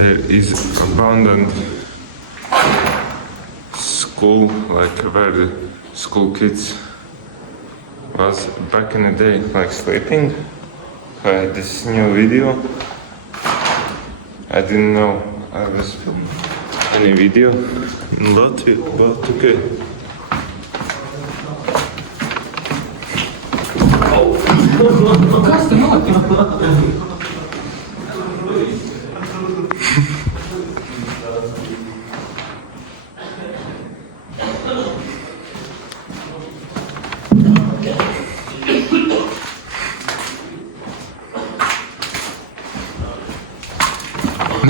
There is abandoned school, like where the school kids was back in the day, like sleeping. I had this new video. I didn't know I was filming any video in Latvia, but okay. Kas tur notika?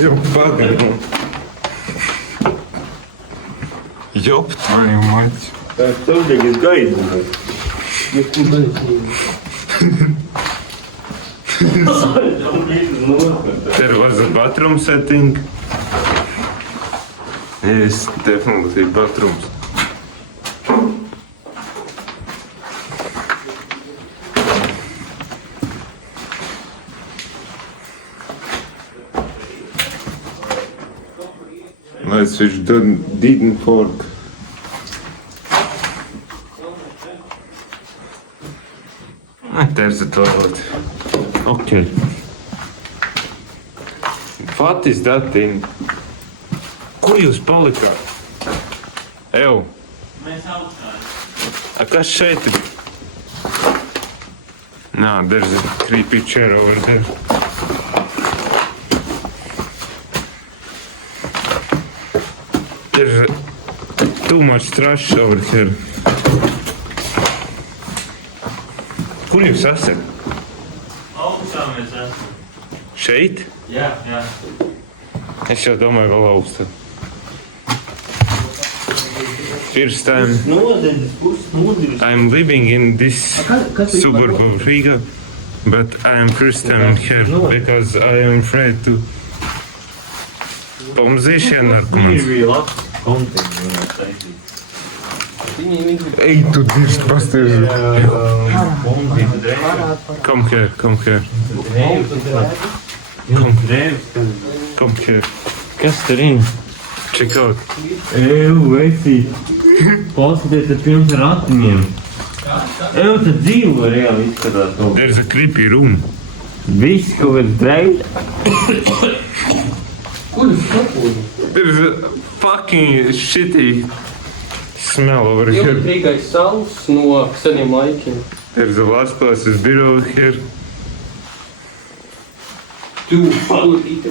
Jau pagaidām. Jopt, твою мать. Так, something is going on. There was a bathroom setting. Yes, definitely bathrooms. Let's switch didn't fork. There's a toilet. Okay. What is that thing? Kur jūs palikāt? Ew. Mēs augstāk. Kas šeit ir? No, there's a creepy chair over there. There's too much trash over here. Kur jūs esat? Augstā mēs esam. Šeit? Jā. Es jau domāju, vēl augstu. First time I'm living in this suburb of Riga, but I am first time here because I am afraid to pomzīšana narkomāns. bija labs konteksts, varētu taisīt. Ej, tu dirst pasties. Come here. Come here. Kas tur ir? Check out. Esi. Paskaties, tas pilns ar ratiņiem. Tas dzīvo reāli izskatās. There's a creepy room. Viss kaut kāds dreid. Kur jūs kapūdi? There's a fucking shitty smell over here. Ilgtrīgais sauss no seniem laikiem. There's a last classes bureau here. Tu, kur īti?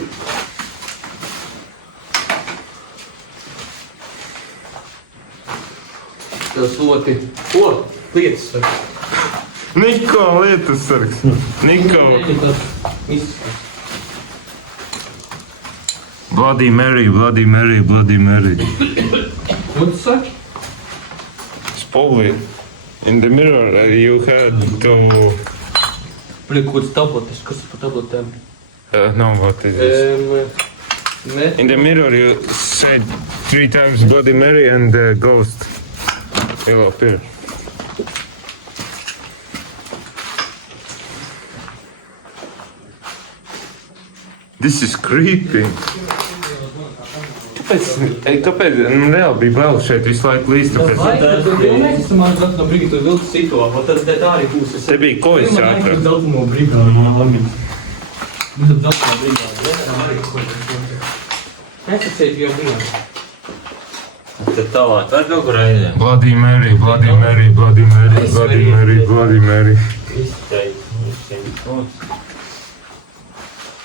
Tas ļoti... Ko? Lietas saka. Niko lietas sargs. Niko. Izskats. Bloody Mary. Ko tu saki? Spolly. In the mirror you had to... Bļa, ko tas tabletes? Kas pa tabletēm? No, what is this? Ne? In the mirror you said 3 times Bloody Mary and the ghost will appear. This is creepy. Kāpēc reāli bija vēl šeit visu laiku līst? Mēs esam mazliet no brīdī to vilku situāciju, tad tā arī būs. Te bija kojas ātrāk. Mēs daudz no brīdī. Mēs daudz no brīdī. Mēs esam jau bijām. Tad tālāk, var kaut kur aiziem. Bloody Mary. Izteikt.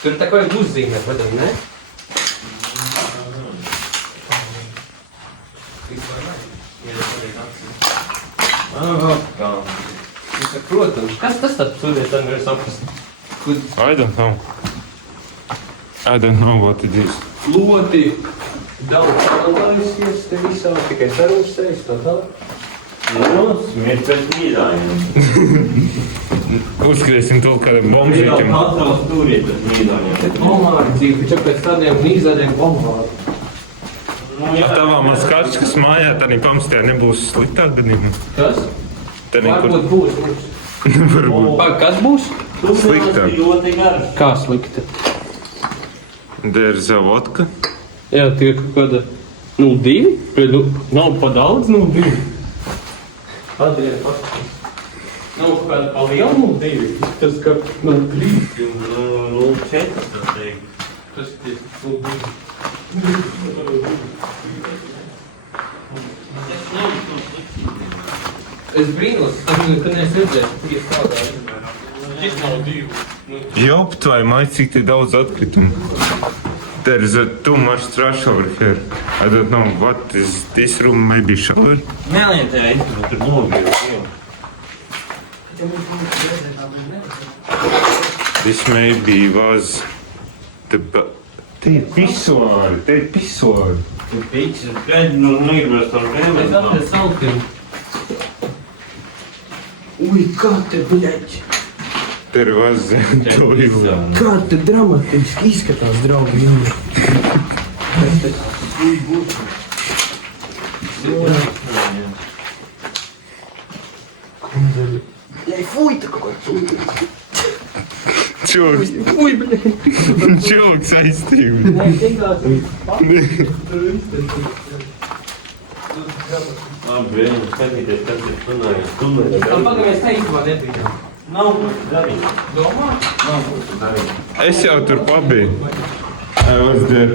Tur tā kā vajag uzzīmēt, vai ne? Protams. Kas tas tāds sūdies, tad nevar saprast? I don't know what it is. Ļoti daudz analīsies te visā, tikai sarūsēs, tā tā. Mēs pēc mīdājiem. Uzskriesim to kādam bombžītam. Patrauc turiet pēc mīdājiem. Bet bombāri dzīvi, taču pēc tādiem nīzādiem bombāri. Tavā maskačkas mājā tādā pamstē nebūs sliktāk gadījumā. Kas? Varbūt būs. Varbūt. Kas būs? Sliktāk. Ļoti garš. Kā slikta? There's a vodka. Jā, tie ir kaut kāda 0,2. Nav pa daudz 0,2. Padēļ paskatīt. Nav kaut kāda pa lielu 0,2. Tas kā 0,3. 0,4 tas teikt. Tas ir 0,2. Es brīnos, ka neesmu redzējis, ka ir tādā izmērā. Šis nav 2. Jopt, vai maic, cik te daudz atkritumu. There's too much trash over here. I don't know what is this room, maybe shower. Nelietēji, tur nobīju. This maybe was the... Te ir pisuāri, te ir pisuāri. Tu piķis, gaidi, negribas tam Es vēlēt. atvedu salkinu. Ui, kā te, bļaļ! There was toilet. Kā te dramatiski izskatās, draugi viņi. Jai, fuj, tā kaut kā. Čoks, Fuj, bļaļ. čoks aizstīvi. Nē, tikās. Labi, skatīties, kas ir tunēļ. Pagamies, te īstenībā nebija. Nav ko darīt. Domā? Nav ko darīt. Es jau tur pabiju. I was there.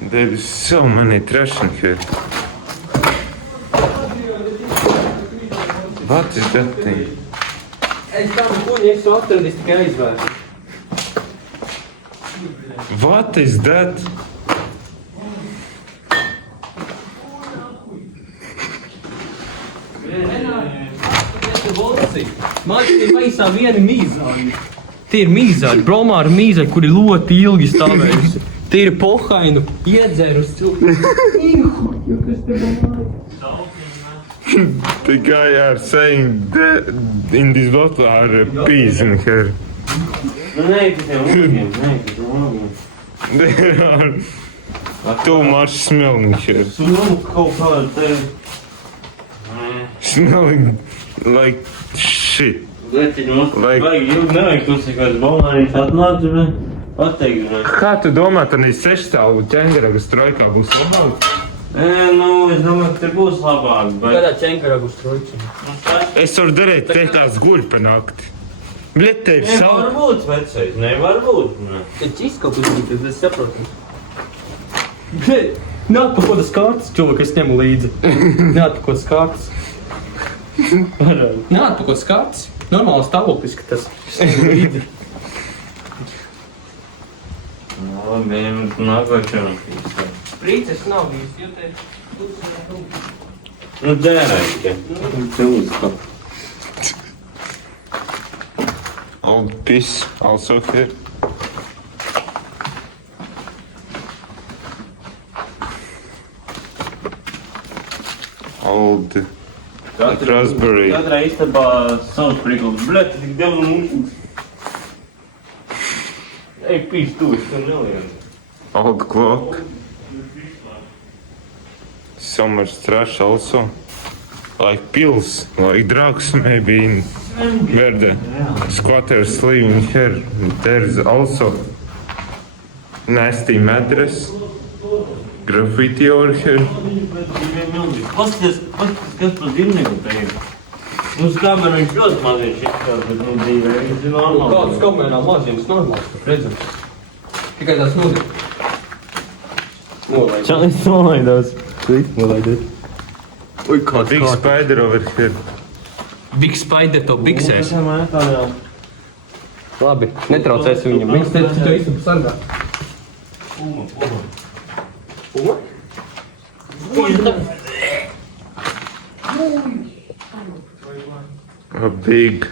There is so many trash in here. What is that thing? Es tam kuņi esmu atradis tikai aizvērst. What is that? Man ir maisā vieni mīzāļi. Tie ir mīzāļi, bromāri mīzāļi, kuri ļoti ilgi stāvējusi. Tie ir pohainu, iedzērus cilvēku. The guy are saying that in this bottle are peas in here. Nē, tikai lūgiem, There are too much smell in here. Nu, kaut kāda te... Smelling like shit. Letiņos, Like- vajag ilgi nevajag tos kāds balnārīts atnāca, bet pateikt, vai... Kā tu domā, tad ir sešstāvu ķengaraga strojkā būs labāk? Nu, es domāju, ka te būs labāk, bet... Kādā ķenkaragu strojčī? Es varu darīt te tās guļ pa nakti. Bļet, te ir Nevar saule. būt, vecais, nevar būt. Ne. Te ķiska kaut kas, es saprotu. Nāk pa kaut kādas kārtas, cilvēki, es ņemu līdzi. Nāk pa kaut kādas kārtas. Nāk pa kaut kādas kārtas. Normāli stāvoklis, ka tas līdzi. Labi, nākošajam pīstā. Prīces nav bijis, jo te... Nu, dērēt, ka. Te uzkā. Old piss also here. Old raspberry. Katrā istabā savs priklis. Bļet, tik devnu mums. Ej, pīst tu, es tur nelienu. Old clock. Summer trash also. Like pills, like drugs maybe in where the squatters live in here. There's also nasty mattress. Graffiti over here. Paskaties, kas par dzīvnieku te ir. Nu, skābēr viņš ļoti maziņš izskatās, bet nu dzīvē, viņš ir normāli. Kāds kamerā maziņas normāls, ka redzam. Tikai tās nozīm. Nolaidās. Čalis nolaidās. Slikt nolaidās. Ui, Big spider over here. Big spider to biksēs. Tas ir mētā jau. Labi, netraucēs viņam. Viņš te to īstenībā sargā. Puma, puma. Ko? A big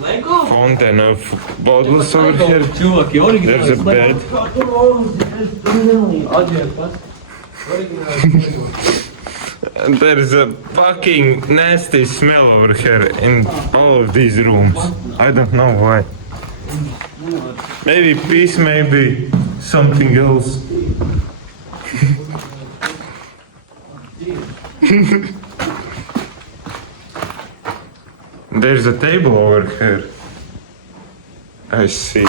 Lego? fountain of bottles over here. Cilvēki oriģināli. There's a bed. Aģēt pats. Oriģināli Lego. And there's a fucking nasty smell over here in all of these rooms. I don't know why. Maybe peace, maybe something else. There's a table over here. I see.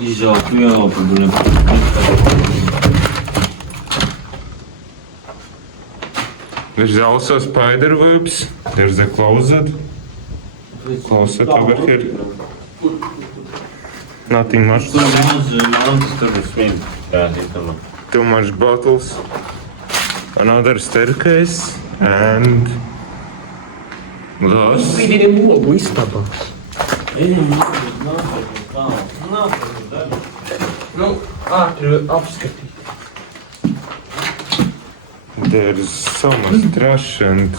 Izaugt ieelpa, blin. There's also spider webs. There's a closet. Closet over here. Nothing much. Tur maz tur ir svin. Rādītama. Too much bottles. Another staircase. And glass. Vidiem logu istabā. Ejam, nav. Nu, ātri apskatīt. There's so much trash and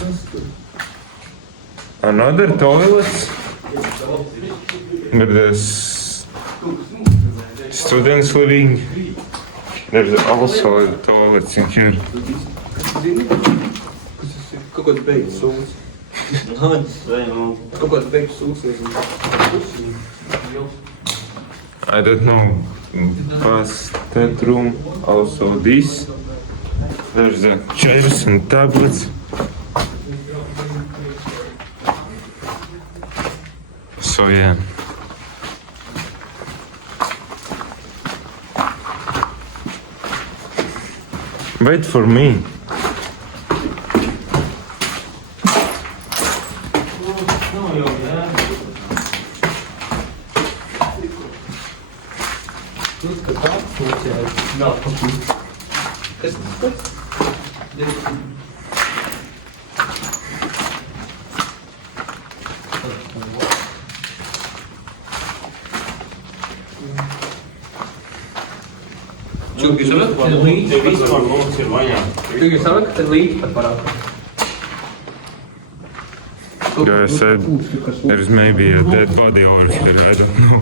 another toilet. But there's students living. There's also toilets in here. Kaut kāds beigas sūds. Kaut kāds beigas sūds, nezinu. I don't know. Past that room. Also this. There's the chairs and tablets. So yeah. Wait for me. Kas tas? Čuki, saprot, ka līdzi Vispār mums ir vajag. Čuki, saprot, ka līdzi pat varētu. Yeah, I said there's maybe a dead body over here. I don't know.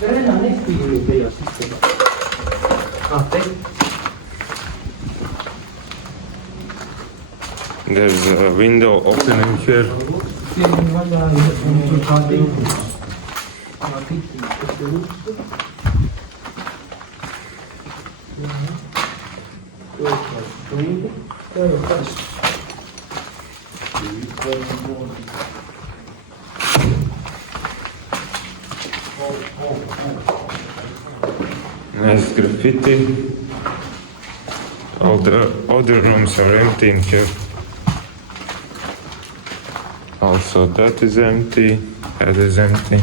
Reāli nespīdīgi tajās izskatā. Te? There's a window opening here. Nice graffiti. All the other rooms are empty in here. Also, that is empty. That is empty.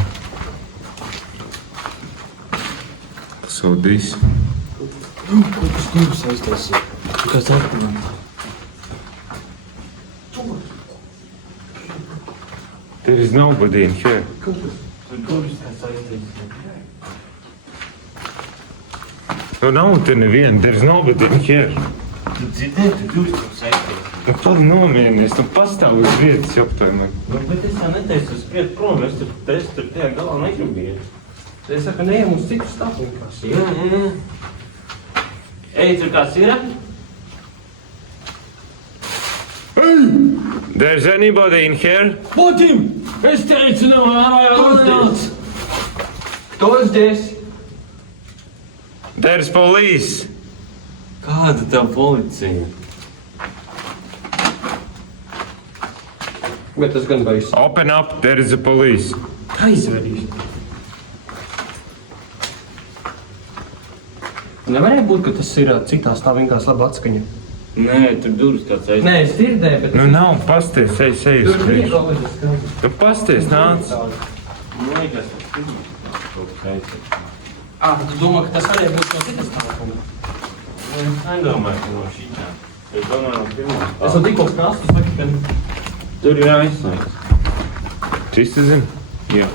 So this. Kaut kas tūs aiztaisīja. Kas atpūna? There is nobody in here. Tur durvis kas aiztaisīja. No, nav te neviena. There is nobody in here. Tu dzirdēji, tu durvis kas aiztaisīja. Nu, pali nomierinies. Tu pastāv uz vietas, joptāj man. Nu, bet es jau neteicu, es skriet prom, es tur tajā galā negribēju. Es saku, neejam uz citu stāvu nekas. Jā. Ej, tur kāds ir? There's anybody in here? Putim! Es teicu, nav ārā. Кто здесь? There's police. Kāda tā policija? Bet tas gan baigs. Open up. There is a police. Aizvedīs. Nevarēja būt, ka tas ir citā stāv vienkārši laba atskaņa. Nē, tur durvis kāds aiztaisīja. Nē, es dzirdēju, bet... Nu, nav. Pasties. Ej, uz Tur priekšu. bija kaut kas skans. Tu pasties, nāc. Man liekas, tas pirmais kaut kas aiztaisīja. Tu domā, ka tas varēja būt no citas stāvā? Es nedomāju, ka no šitā. Es domāju, no pirmā. Es jau tikko stāstu, saka, ka... Tur ir aizslēgts. Čist zin? Jā.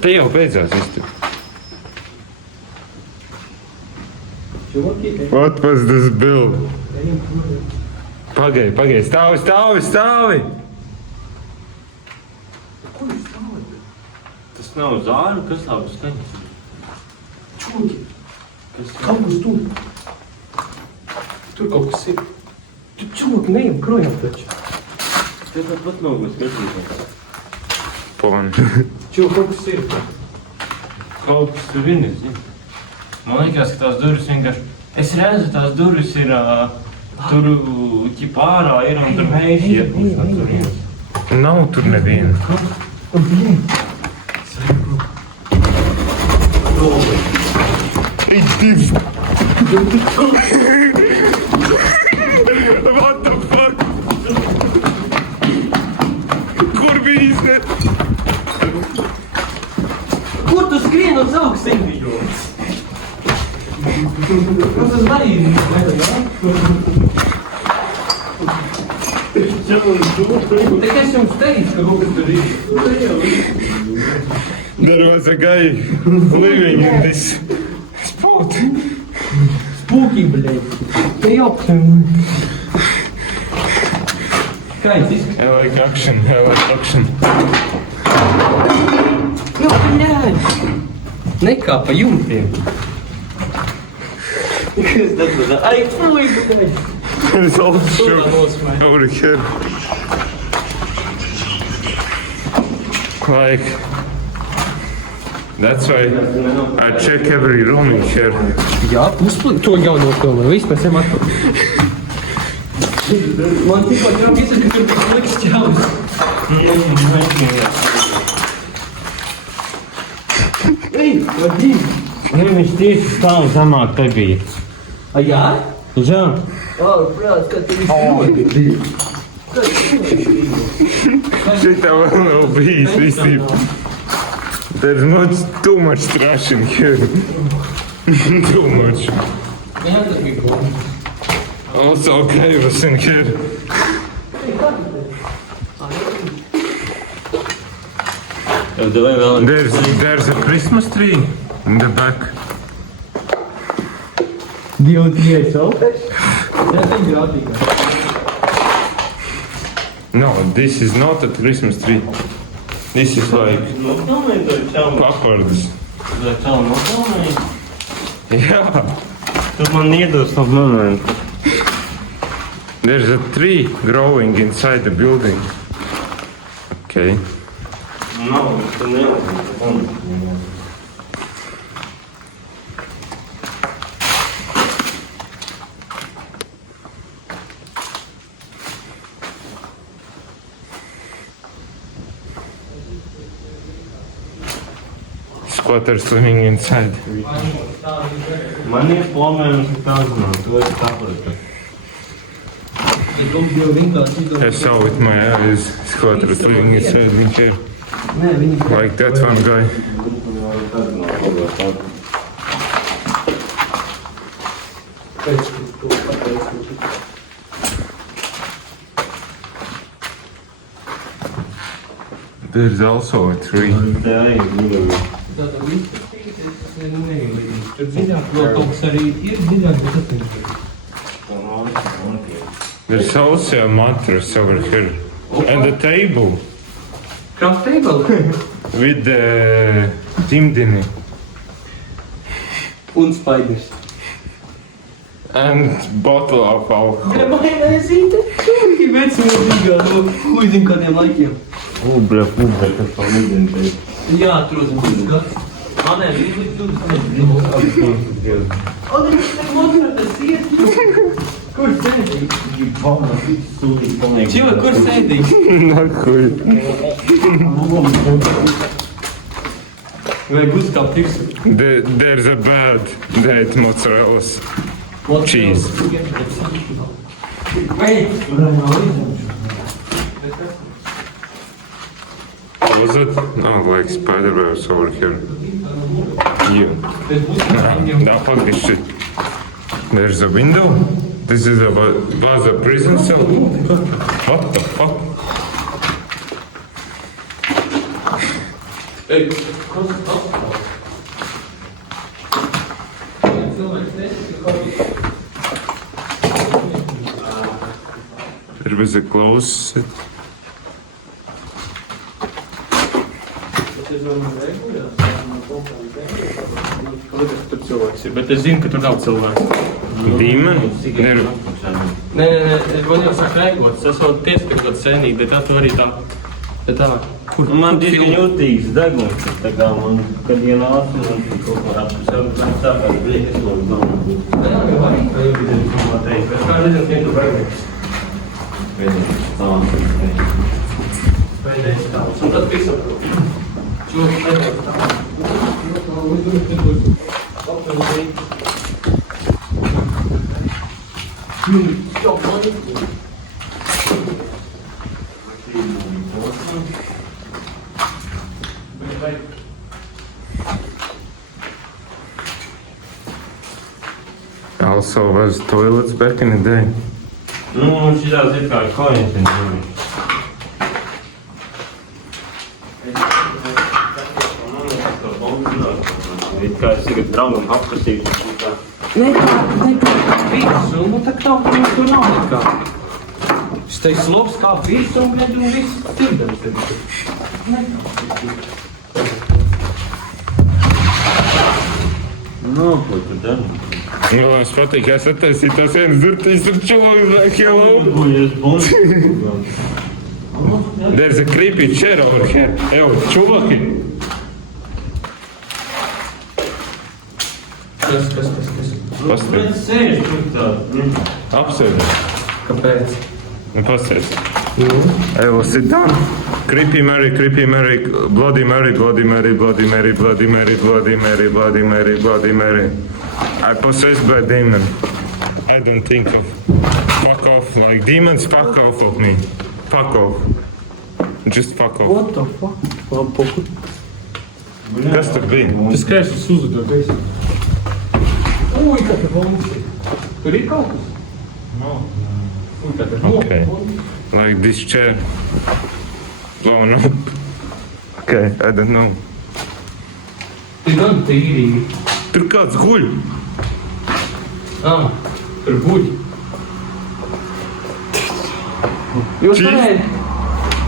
Te jau beidzās iztikt. What was this build? Pagaid. Stāvi! Tas nav zāru, kas labi skaņas. Čūki! Kas Kaut kas tur! Tur kaut kas ir. Tu čūki neejam projām taču. Tas pat nav ko skatīties. Pon. Čūki kaut kas ir. Kaut kas tur vienas, zini. Man liekas, ka tās durvis vienkārši... Es redzu, tās durvis ir... Tur ķipā ārā ir un tur meži iepūst no turienes. Nav tur neviena. What the fuck? Kur bija iznet? Kur tu skrien uz augstu individuāls? Kas tas darīja? Tak es jums teicu, ka kaut kas tur ir. There was a guy living in this spot. Spooky, blēd. Te jopsim. Kāds izskatās? I like action, I like action. Nu, blēd. Nekā pa jumtiem. Kas tas ir? Ai, fuj, blēd. There's all shook over here. Like, that's why I check every room in here. Jā, uzplik to jau nopilnē. Viss mēs ejam atpakaļ. Man tikpat jau izsaka, ka tur bija sliks ķēlis. Ej, vadī! Viņš tieši stāv zamāk te bija. A, jā? Jā. Prāts, ka tu viss ļoti. Šitā vēl nav bijis visība. There's too much trash in here. Too much. Jā, tas bija gluži. Also caves in here. There's a Christmas tree in the back. Divi tikai saupēs? Jā, tā ir grātīgā. No, this is not a Christmas tree. This is like Nopilnēji to čaunu. papards. To čaunu nopilnēji. Yeah. Tu man iedos no momentu. There's a tree growing inside the building. Okay. Nav, tu neuzdi. Squatters living inside. Man ir plomēns un tāds nav, tu esi saprata. I saw with my eyes squatters living inside in here. Nē, viņi... Like that one guy. There's also a tree. Te arī ir. Tātad viss tas nevienlīdzīgs. Tur dziļāk vēl kaut kas arī ir dziļāk, bet tas ir. There's also a mattress over here. And a table Craft table. with the dimdini. Un spaiders. And bottle of alcohol. Majonēzīte. Tur vecmodīgā no huizim kādiem laikiem. Ubra, kas to nezinu teikt. Jā, tur uz gads. Nē, viņi tur viņš tā motorā tas iet. Kur sēdīgi? Čiva, kur sēdīgi? Нахуй. Vajag uzkāpt tiksu. There's a bad dead mozzarella cheese. Ej! Was it? Oh, like spider-webs over here. You. Nah, fuck this shit. There's a window. This is was a prison cell. What the fuck? Ej, kas tas? Cilvēks nesaka, ka There was a closet. tur cilvēks ir, bet es zinu, ka tur nav cilvēks. Demon? There, Nē, man jau saka ēgots, es vēl tiesu tagad senīgi, bet tā tu arī tā Te tā, kur Nu, man diezgan jūtīgs deguns, tā kā man, kad ienāca, man kaut kā apsaukt, tāpēc bija, es to domāju. Jā, jau arī. Es Kā redzam, tiek tu vajag. Pēdējais tāds. Un tad visam. Čūk, pēdējais tāds. Also was toilets back in the day. Nu, mums šitās ir kā kojas, un it kā es tagad draugam apkasīšu. Nekā visu, nu tā kā mums tur nav nekā. Šitais loks kā visu un viss tirdams. Nu, ko tu dari? Nu, es patīk, es attaisīju tos vienas durtīs ar čoju, like, hello. Buļas bundas. There's a creepy chair over here. Evo, čuvaki. Kas? Pastāv. Bet sēž tur tā. Apsēdi. Kāpēc? Nu, pasēdi. Evo, sit down. Creepy Mary, Bloody Mary, Bloody Mary, Bloody Mary, Bloody Mary, Bloody Mary, Bloody Mary, Bloody Mary. I possessed by demon. I don't think of. Fuck off, like demons, fuck off of me. Fuck off. Just fuck off. What the fuck? Lapu. Kas tur bija? Tas skaists uzlido gaisā. Ui, kā te valsts. Tur ir kaut kas? Ui, kā te Okay. Like this chair. Blown up. Okay, I don't know. Te gan tīrīgi. Tur kāds guļ. Tur guļ. Jūs Čīsti.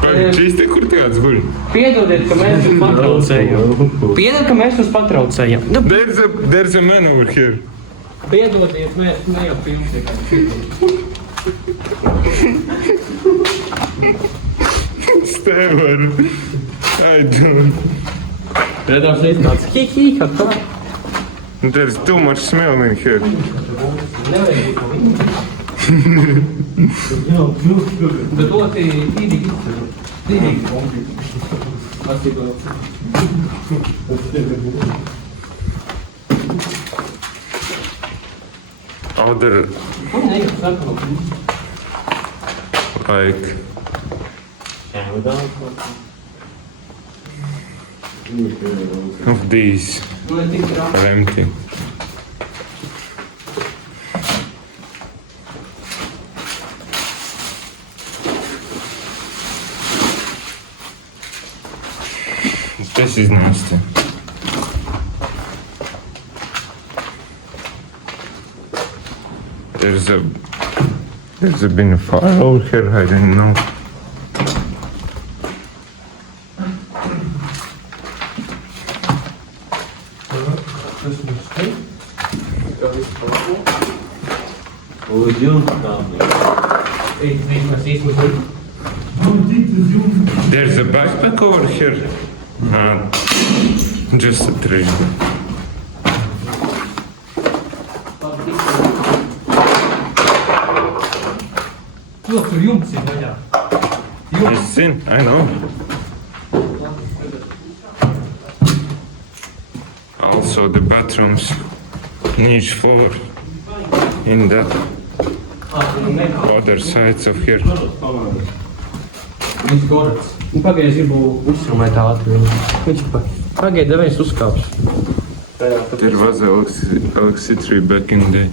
varētu Čīsti, kur kāds guļ? piedodiet, ka mēs jūs patraucējam. Piedodiet, ka mēs jūs patraucējam. Nu, There's a man over here. piedodiet, mēs ne jau pilns Stevar. I don't. Redās viss tāds hi, kā tā. There's too much smell in here. Nevajag to viņu. Bet to tīrīgi izceru. Tīrīgi. Atcīmēt. Other, Un nejūt sakot. like, of these Nu, ne tik rāks. are empty. This is nasty. There's been a fire over here, I didn't know. Tas mums te. Kā viss palabo. Uz jums tam. Mēs īstenībā There's a backpack over here. Just a tree. Tur jumts ir vaļā. It's in, I know. Also the bathrooms in each floor in that other sides of here. Viņš gorats. Pagaid, es gribu uzsumēt ātri viņu. Viņš pagaid, devējs uzkāpšu. There was electricity back in the day.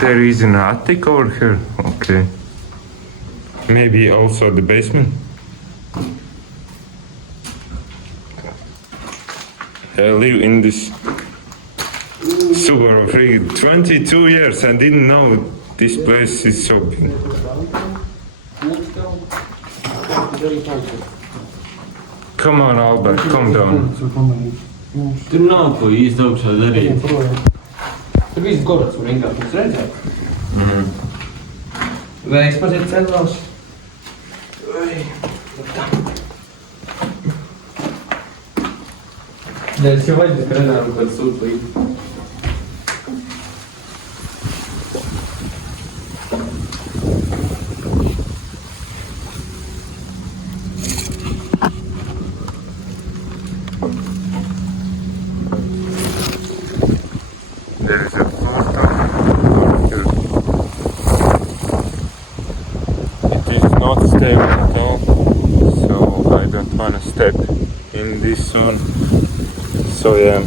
There is an attic over here. Okay. Maybe also the basement. I live in this sewer for 22 years and didn't know this place is so big. Come on, Albert, come down. Tur nav ko īsti augšā darīt. Tur viss gorats var vienkārši mums redzēt. Vējs paziet ceļos. Да, сегодня тренером под суд выйдет. There is a photo here. It is not stable at all, so I don't want to step in this zone. So yeah.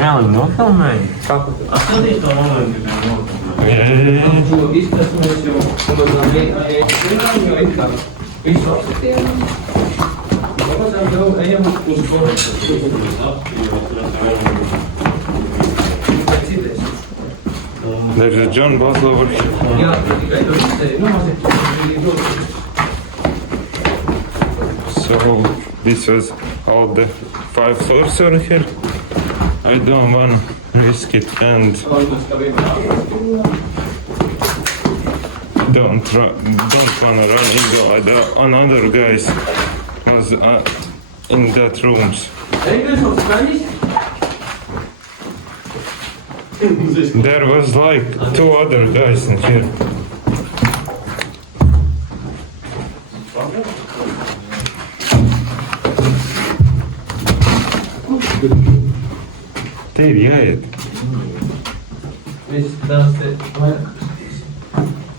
Reāli nofilmēji? Kāpēc? Atradīju to momentu, kad nofilmēji. To iztasmēs jau pamazām ejam, jo it kā visu apsatienam. Pamazām jau ejam uz There's a John Bottle over here. Jā, tikai tur izteikt. So this was all the 5 floors over here. I don't want to risk it and don't want to run into another guys was in that rooms. There was like 2 other guys in here. Te ir jāiet. Viss tās te vairāk.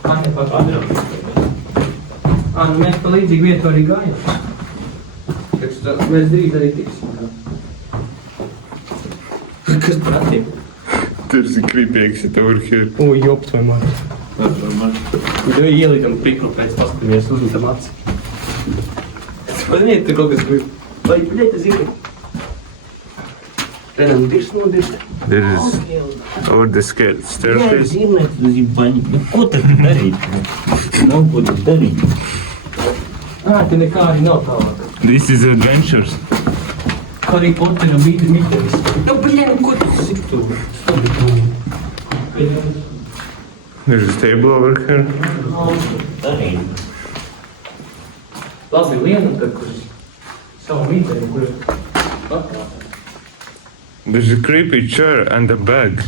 Kāda papildināt? Nu mēs pa līdzīgu vietu arī gājam. Mēs drīz arī tiksim. Kas par acīm? There's a creepy exit over here. Ui, jopt vai man. Tu ielīdam piklu pēc paskaties uzlitam aci. Paņiet, te kaut kas grib. Vai, bļēt, es zinu. Renam dirst nodirst. There is over the staircase. Zīmēt, tas ir baņi. Ko tad darīt? Nav ko tad darīt. Te nekā arī nav tālāk. This is adventures. Harry Pottera mīteris. Bļēt, ko tu sik tu? There's a table over here. Darīt. Labi, lienam tad, kurš savu mīteri, kur paklāt. There's a creepy chair and a bag.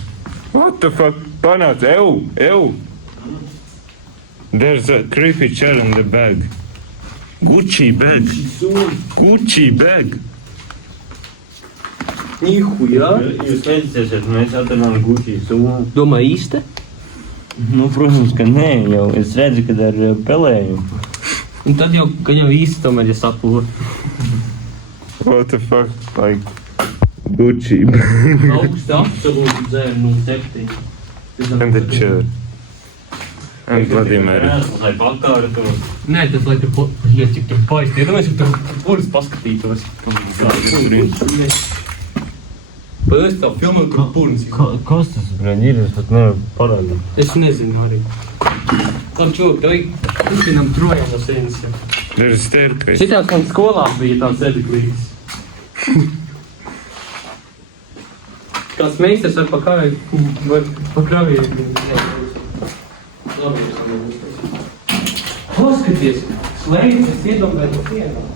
What the fuck? Panat, ew. There's a creepy chair and a bag. Gucci bag. Gucci bag. Nihujā. Jūs neticēsiet, mēs atradām Gucci summu. Domā īsti? Nu, protams, ka nē, jau es redzu, kad ar pelējumu. Un tad jau, ka jau īsti tomēr, ja sapūr. What the fuck? Like Gucci bag. Augstu absolūti dzēru no 7. And the chair. And Bloody Mary. Lai pakāra to. Nē, tas lai tur, ja cik tur paist. Iedomājies, ja tur puris paskatītos. Pēc tā filmā, kur puris. Kas tas, bļaņ, ir? Es pat nevaru parādīt. Es nezinu arī. Labi, čūk, tev uzkinām projām no sēnes. There's a staircase. Šitās man skolā bija tāds edeklīgs. Kāds meistars var pa kravīju. Paskaties, slēdzes iedomājot no sienām.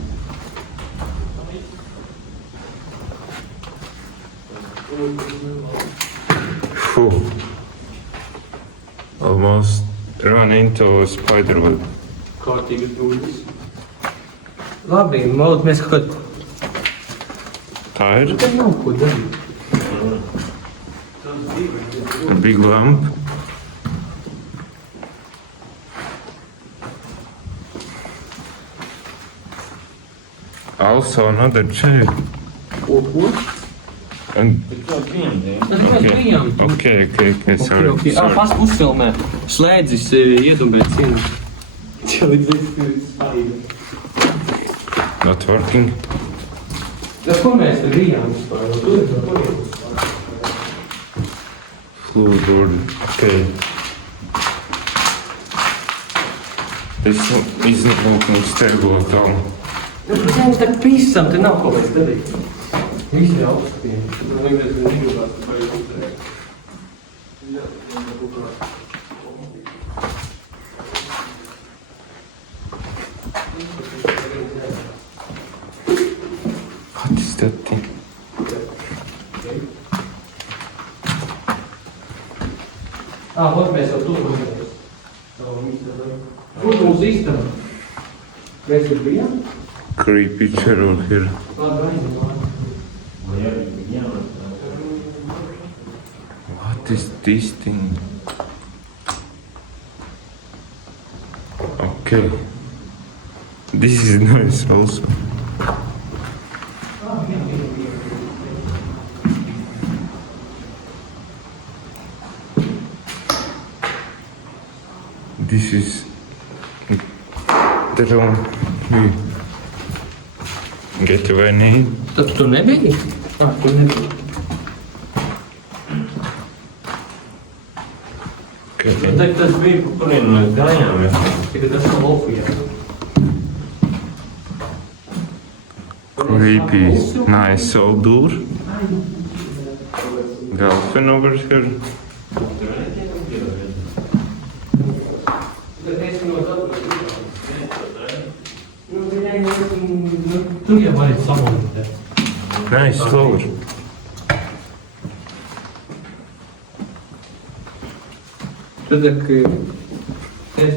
Phew. Almost run into a spider web. Kārtīgas dūļas. Labi, maut, mēs kaut kā... Tire. Tad nav ko darīt. A big lamp. Also another chair. Ko? And Tad mēs bijām. okay, sorry. Okay. Pas uzfilmē. Slēdzis iedomēt sienu. Čia līdz svarīgi. Not working. Ko mēs te bijām vispār? Tur ir no kurienes? Floorboard. Okay. This isn't looking stable at all. Mēs te pisam, te nav ko mēs darīt. Visi ir augstiem. Tur vienreiz negribās, ka vajag uzdarīt. What is that thing? Vot mēs jau tur bijām. Kur mūsu istaba? Mēs tur bijām? Creepy chair here. Labi, aizmāk. What is this thing? Okay. This is nice also. This is the room we get to any. Tad tu nebija? Tu nebija. Okay. Tad tas bija, pa kurien mēs gājām. Tikai tas nav Lofijā. Creepy, nice old door. Girlfriend over here. Tu jau vari samonitēt. Nice floor. Tad, ka es...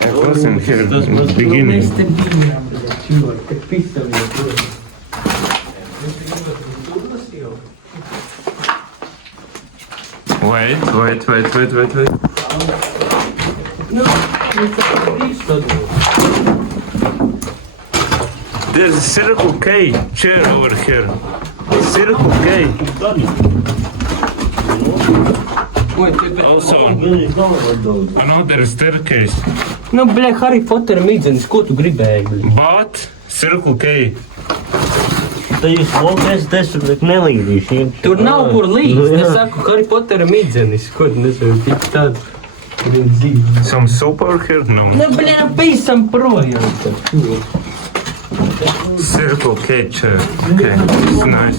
I wasn't here in the beginning. Mēs te bijām, čivāk, te pisam jau tur. Mēs te gribētu turas jau. Wait. Nu, mēs te visu tad. There's a Circle K chair over here. Circle K. Oi, te... Also, another staircase. Nu, bļa, Harry Potter midzenis, ko tu gribēji, bļa? But Circle K. Tad jūs lokais desur nelīdīši. Tur nav kur līdz, es saku, Harry Potter midzenis, ko tu nesau, tik tādu. Some soup over here? No. Nu, bļa, pīsam projām. Circle K chair. Okay, it's nice.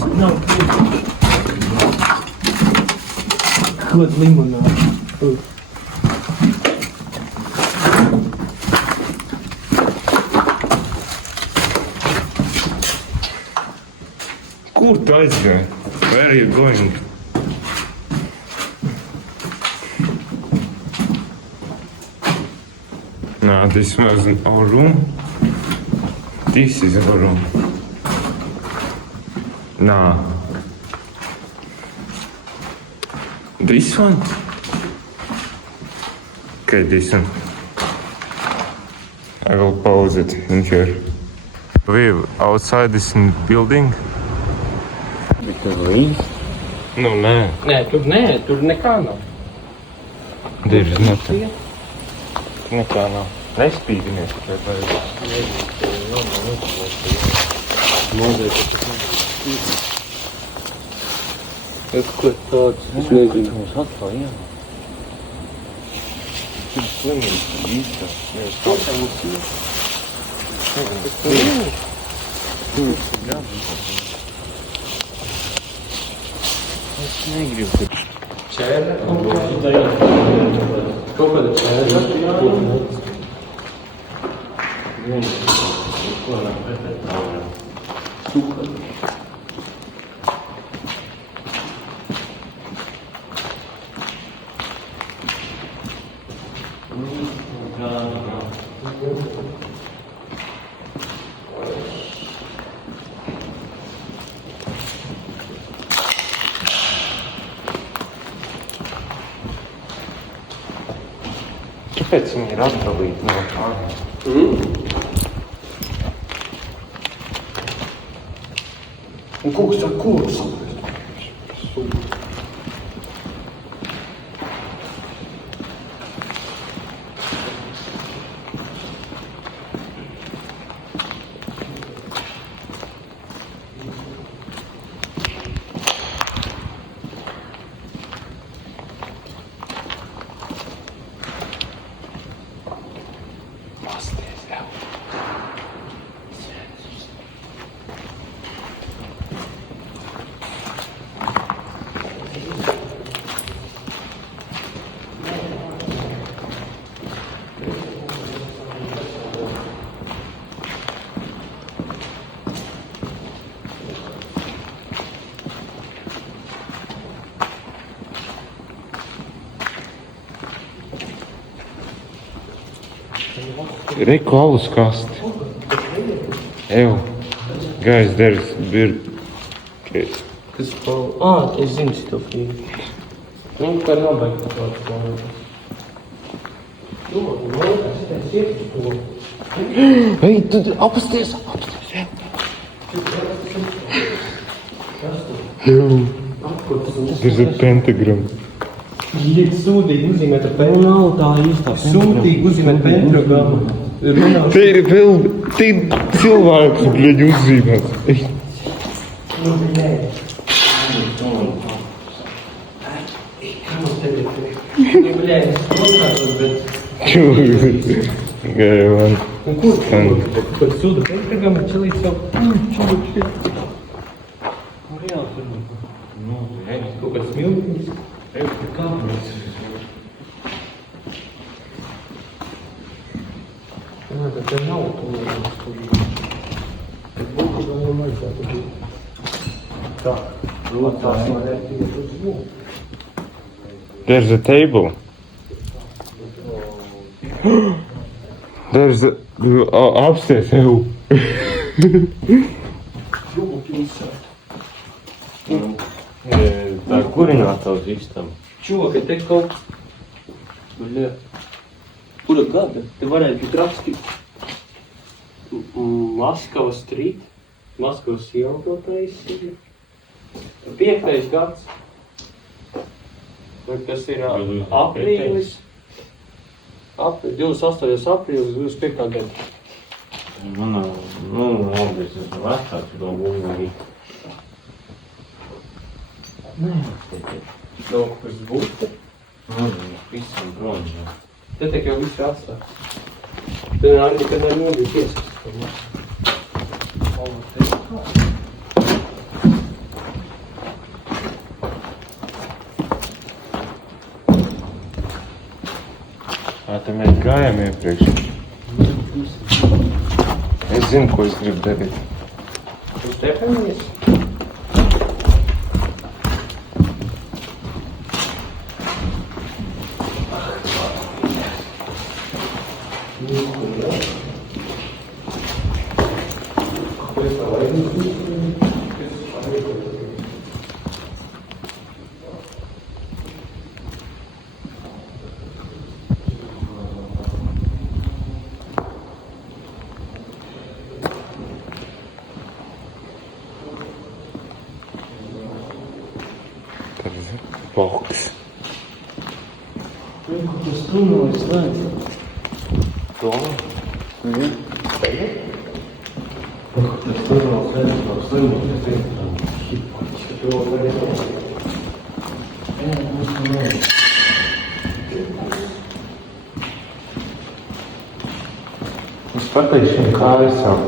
Kod limonādi. Kur tu aizgāji? Where are you going? No, this wasn't our room. This is our room. No. This one? Okay, this one. I will pause it in here. We're outside this building. No, man. Nē, tur nekā nav. There is nothing. Nekā nav. Nespīdinies tikai beigas. Es ko tāds, es nezinu. Mums atkal ienāk. Tur slimības īsta. Mēs Es negribu. Čērne? Kaut kāda čērne? Kāpēc viņi ir atdalīti no kājām? Un koks tā koks. Reku alus kasti. Ew. Guys, there's beer case. Kas es zinu šo filmu. Nu, kā nobeigt tādu plānu. Hey, tu apsties! Ew. There's a pentagram. Ļoti sūdīgi uzzīmēta Nu, nav tā īstā. Sūdīgi uzzīmēta pentagramma. Te ir vēl cilvēks, bļaļ, uzzīmēts. Ej. Gāja man. Kur sūda pentagramma, čelīt savu. Kaut kāds miltnis. Kāpēc? Tā te nav to. Bet būtu vēl vajadzētu būt. Tā. Tās varētu būt. There's a table. There's a... Upstairs, ew. Tā kurinātavs istam. Čoka, te kaut... Bļa. Kura gada? Te varētu būt rakstīt. Maskava street. Maskavas iela to taisīja. 5. gads. Vai kas ir aprīlis? 28. aprīlis, 25. gada. Manā, labi, es esmu vecāks, to būvīgi. Kaut kas būtu. Visam prom, jā. Te tiek jau viss atstāt. Te arī nekad nebija tiesas. Te mēs gājām iepriekš. Es zinu, ko es gribu darīt. Uz tepemies? Boks. Tas tunojas, lai. To? Tas tunojas, lai. Es pakaļ šiem kājasām.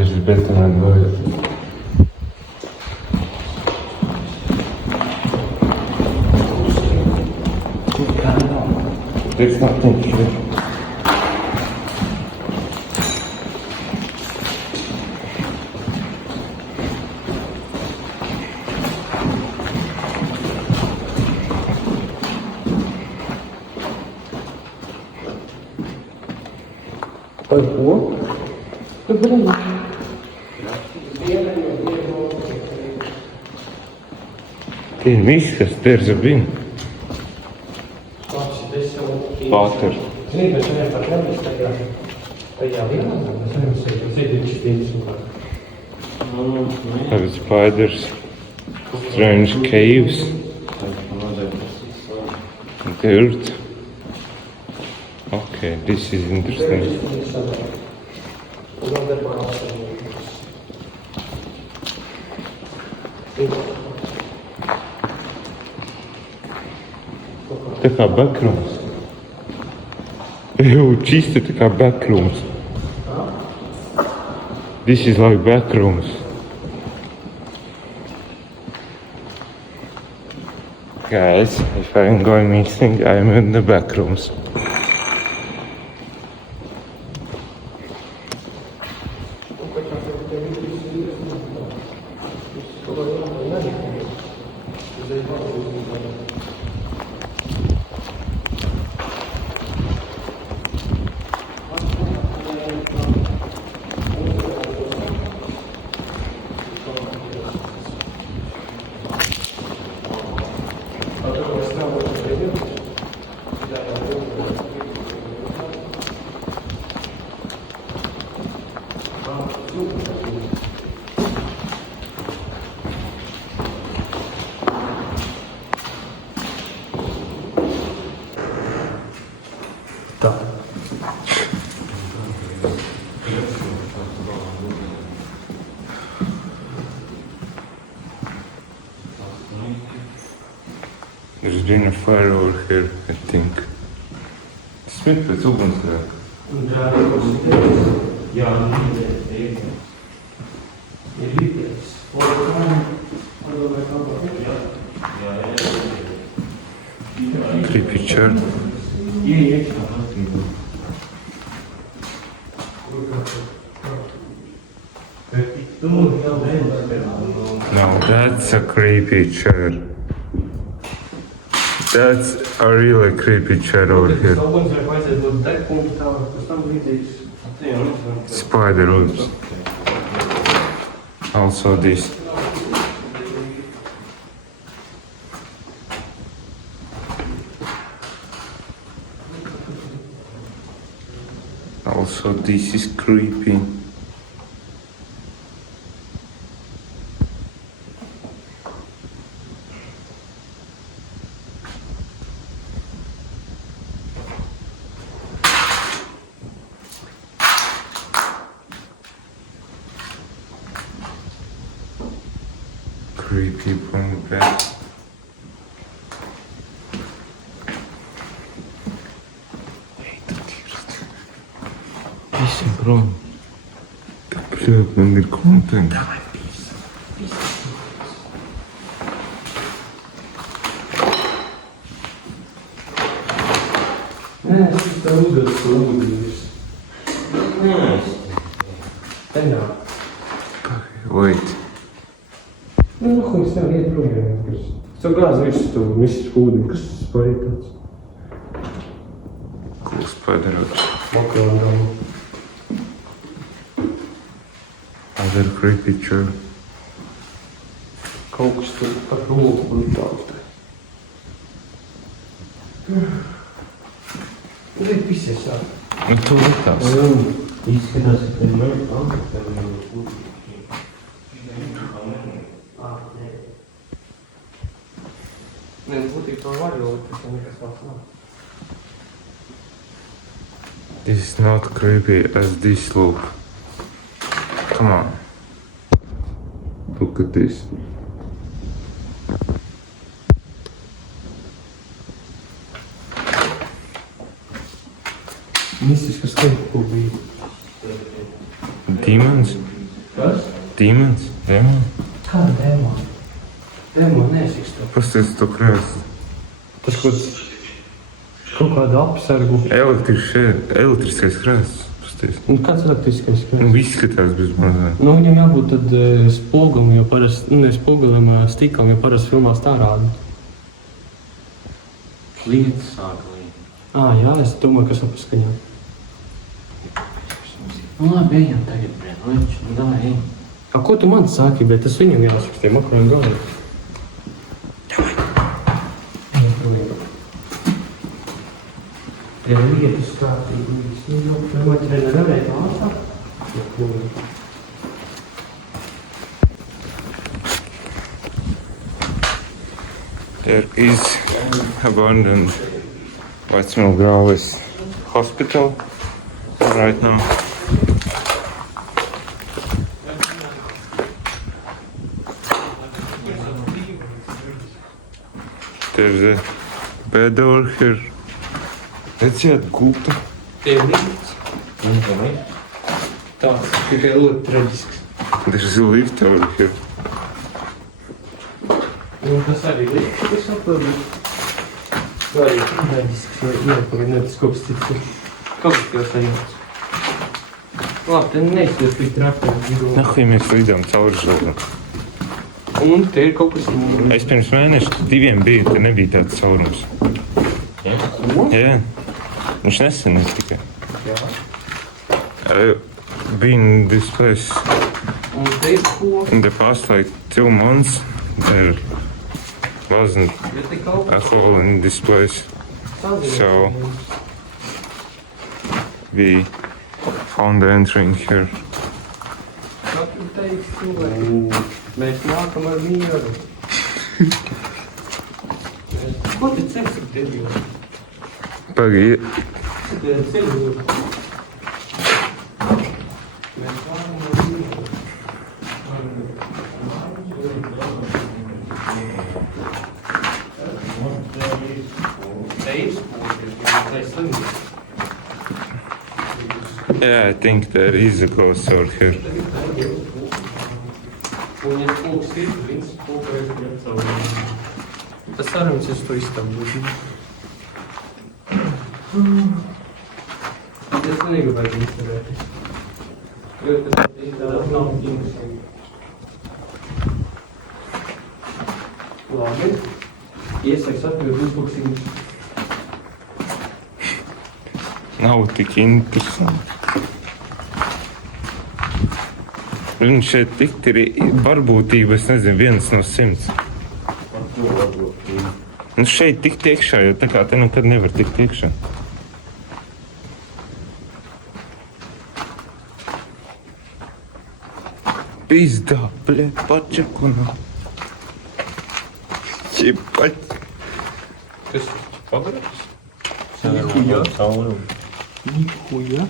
There's a better than bird. There's nothing here. Par ko? In viskas, there's a bin. Water. Zini, bet šodien par nebūs tajā vienā, mēs nevaram sēdēt šitienes un Have spiders. Strange caves. Dirt. Okay, this is interesting. Tā kā backrooms. Ew, čisti tā kā backrooms. This is like backrooms. Guys, if I'm going missing, I'm in the back rooms. There's been a fire over here, I think. Smith pēc ugunsgrēka. Jā, ir līdz. Creepy chair. Now that's a creepy chair. That's a really creepy chair over here. Spider webs. Also this. Also this is creepy. Creepy from bed. Visi prom. Šeit man ir konteksts. Nē, es tev uzvedu to ūdeņus. Tajā. Wait. Nu, ko es tev iet projām. Es tev gāzu visu ūdeņu. Kas tas par tāds? Cool spider webs. Makrondām. Other creepy chair. Kaut kas tur par roku brutāli. Tur ir pisies sāk. Nu, tu likās. Izskatās, ka ir ļoti Nē, būtībā to var, jo tas nekas vēl nav. This is not creepy as this look. Come on. Look at this. Mistiskas kaut bija. Demons? Kas? Demons? Demon? Kāda dēmona? Dēmona nesīks to. Pasties to krēslu. Tas kaut kāda apsargu. Elektriskais krēsls. Pasties. Un kāds elektriskais Nu, krēsls? izskatās bez mazliet. Nu, viņam jābūt tad spogulim, jo parasti, ne spogulim, stikam, jo parasti filmās tā rāda. Lietas sāk līdzi. Jā, es domāju, kas apaskaņā. Nu labi, ejam tagad, Leč, nu davai, ejam. Ko tu man saki, bet tas viņam jāsaka, tie makroni galvi. Tie lietas kārtīgi. Vai te nevarēja tā āsāk? There is abandoned Vecmēl Grāvis hospital right now. There's a bed over here. Redziet, gulta. Tie lietas. Tā, tikai ļoti traģisks. There's a lift over here. Un tas arī līdz saprotu. Vai arī daļisks vai iepagarinētas kaut kas cits. Kaut kas jau sajūts. Labi, te neizties tik traki. Nahuj mēs lidām cauri žēlam. Un te ir kaut kas... Es pirms mēneša 2 biju, te nebija tāds caurums. Ko? Jā. Viņš nesen ir tikai. Jā. Been in this place Un te ir ko? in the past like 2 months. There wasn't Ja te kaut a kas hole in this place. So we found the entering here. Katru teiks cilvēku. Mēs nākam ar mieru. Ko te ceļš ir tevi? Pagaid, Te ceļu. Mēs nākam ar mieru. Te ir spoki, te ir slimība. yeah, I think there is a ghost over here. Un ja spoks ir, viņas spoka ir pret Tas sarunas es to izstāvu. Es negribētu izturēt. Jo tas nav interesanti. Labi. Iesaiks atpildīt uzbuksīņus. Nav tik interesanti. Un šeit tikt ir varbūtība, es nezinu, 1 no 100. Nu šeit tikt iekšā, jo tā kā te nekad nevar tikt iekšā. Pizdā, bļē, pačakuna. Čipač. Kas pavarās? Nikuja. Caurumu. Nikuja.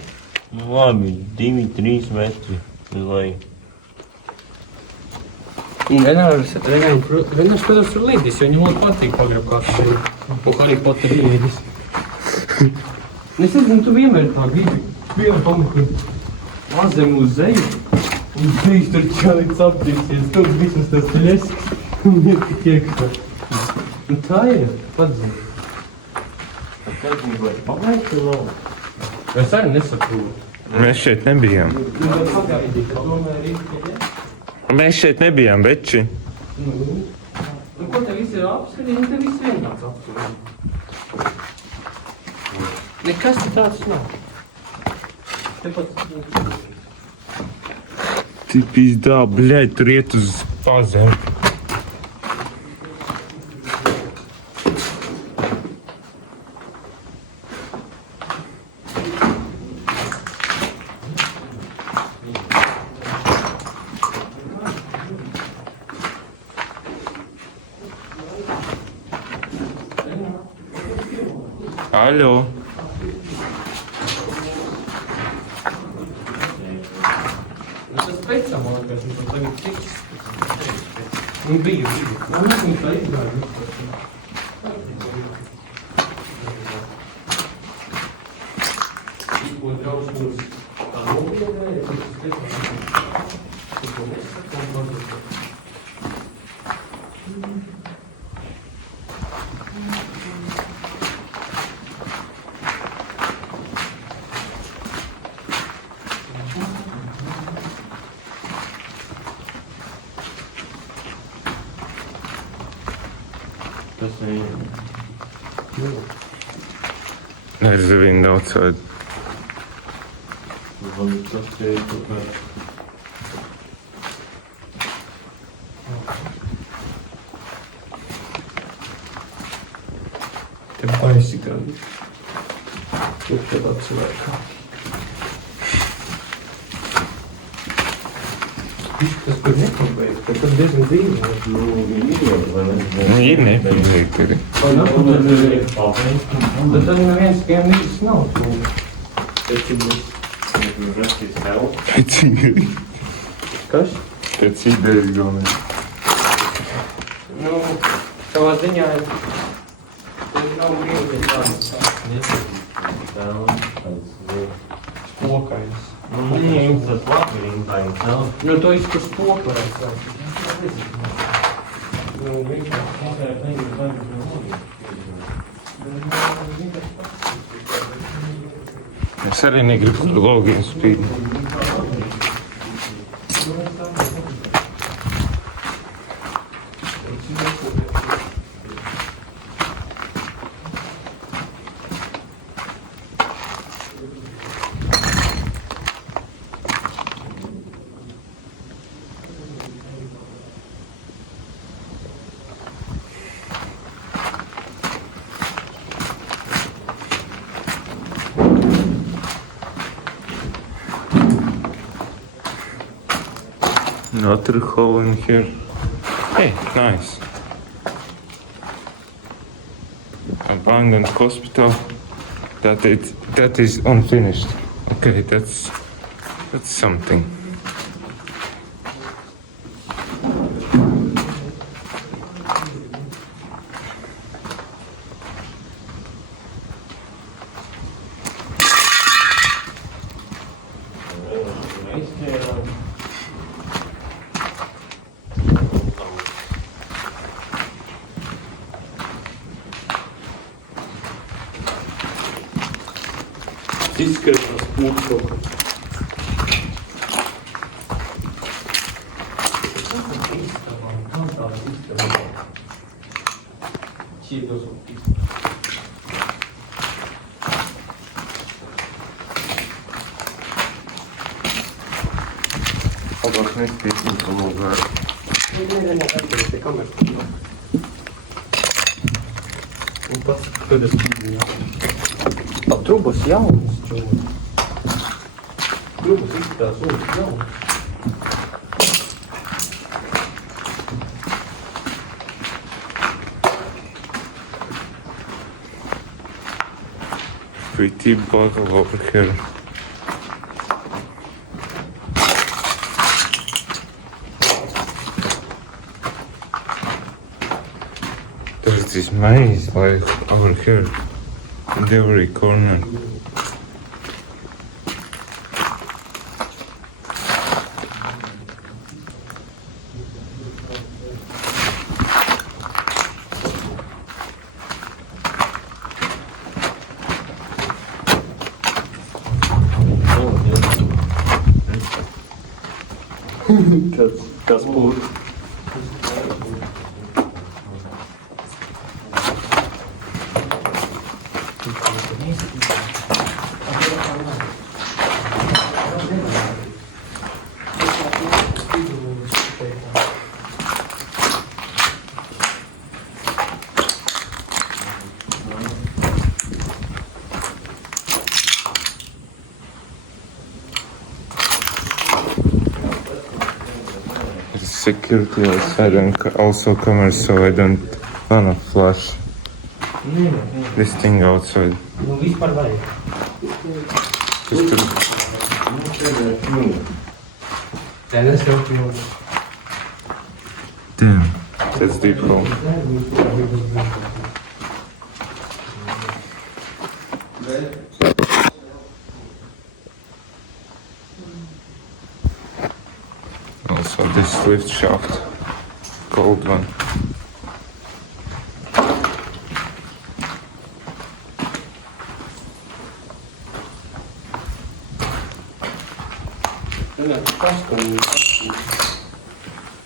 Nu labi, 2-3 metri. Lai. Un vienkārši skatās tur līdis, jo viņam ļoti patīk pagrab kāds šeit. Un Harry Potter līdis. Es nezinu, tu vienmēr tā gribi. Vienmēr pamatni mazem uz zeju. Un viņš tur čalīts aptīksies. Tu visas tas teļesks. Un ir tik iekšā. Un tā ir. Padzim. Tad viņi vai pagaid vēl? Es arī nesaprotu. Mēs šeit nebijām. Nu, bet pagaidi, ka tomēr ir teļesks. Mēs šeit nebijām, veči. Nu, ko te visi ir apsverīgi? Te visi vienāds apsverīgi. Nekas te tāds nav. Tepat... Ты пизда, блядь, tur iet uz pazem. Алло. Tas pēc tam, man liekas, viņš tagad tiks. Nu, bija. Man liekas, viņš tā izgāja. Ko draudz mums tā nopietnēja, tas pēc tam. Tas ir. There's the wind outside. Tas te ir kaut kā. Te baisi gan. Tur šādā cilvēkā. Tas tur nepabeidz, ka tas diezgan dzīvi. Nu, viņi ir, vai ne? Nu, ir nepabeigti arī. Vai nav? Bet tad neviens, kādiem nīgas nav. Taču būs. Viņi rakstīs tev. Pēc idejas. Kas? Pēc idejas galvenais. Nu, savā ziņā tas nav mīļi tāds spokājs. Nu, nē, jums tas labi, viņi tā ir tev. Nu, to izpus spoku varētu saukt. Nu, vienkārši tikai neņem darbu no logiem. Es arī negribu ar logiem spīdīt. Another hole in here. Hey, nice. Abandoned hospital. That is unfinished. Okay, that's something. Izskatās mūsu. Labāk nespīd uzvalogāt. Nē, kamerā. Un pats, kad es tā trubas jaunas, čovod. Trubas izskatās jaunas. Pretty bottle over here. There's this maze like over here in every corner. Kas būtu? Security outside and also cameras so I don't wanna flash this thing outside. Nu, vispār vajag. Just to... Jā, es jau pilnu. Damn, that's deep hole. Also this lift shaft, cold one.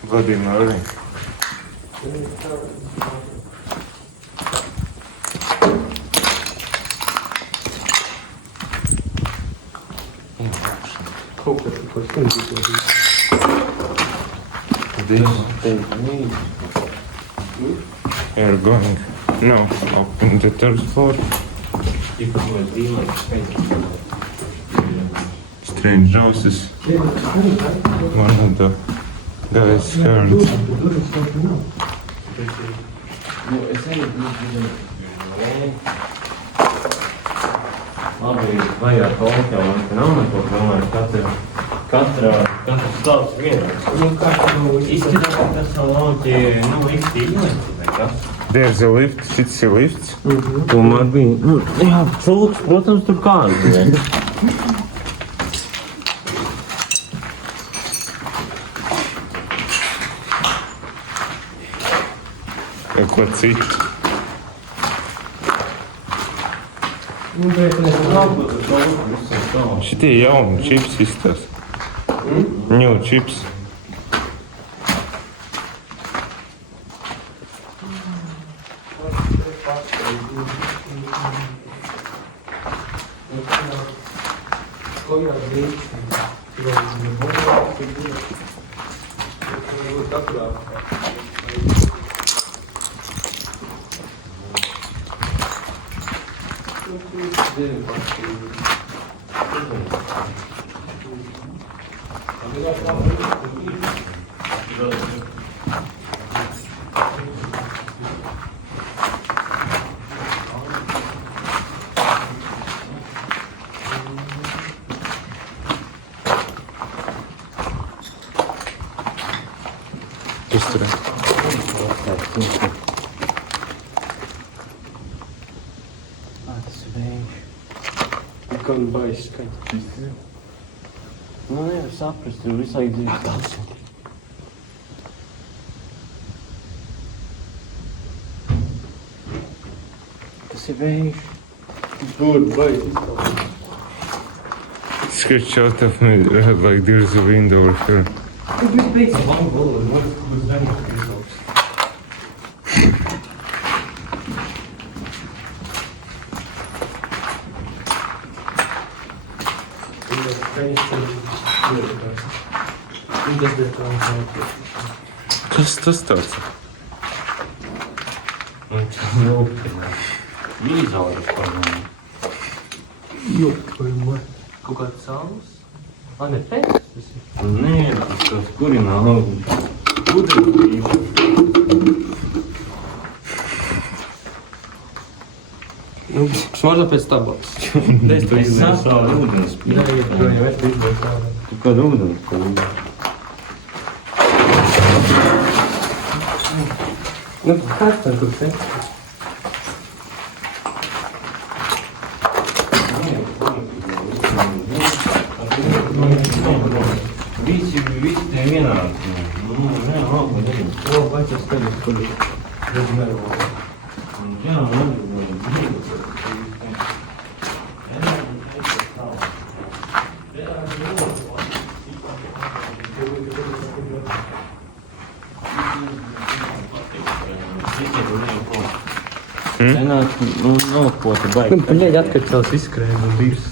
Bloody Mary. Kaut kas, ko es nezinu. You're going, no, up in the third floor. Strange houses. One of the guys' parents. Labi, vajag kaut kā, man te nav neko, domāju, katrs stāvs vienāds. Nu, kā tu Izskatās, ka tas vēl lauķi, īsti īlēti, vai kas? There's a lift, shitsy lifts. Tomēr bija, jā, cūks, protams, tur kāds, ne? Vai ko citu. Nu, bet Labi, tad to visam tā. Šitie jauni čips izstāsta. New chips. Kas tur ir? Tas ir viņš. Gan baisa skaits. Nu, nevar saprast, jo visu laiku dzīves tāds. Tas ir viņš. Tur baisa. Sketch shot of me, like there's a window over here. Tu biji beidzis labu valodu, man būs daņas izaugs. Kas tas tāds? Vīzauris parunā. Jopkojumā. Kaut kāds saules? Ne, pēc tas ir. Nē, tas kāds kurina augu. Pudri. Nu, smaržo pēc tabaks. Reiz tu Es izmēs. savu ūdens. Jā, joprojām, es tu izmēs tādā. Tu kādu ūdens palīdzi. Nu, kāds tam tur te? Visi tie vienādi. Nu, nē, labi, nē. O, vai tas tevis, kur ir? Redz nervo. Jā, Nenāk, nu, nokota baigi. Paļēģi atkarcels izskrēja no divas.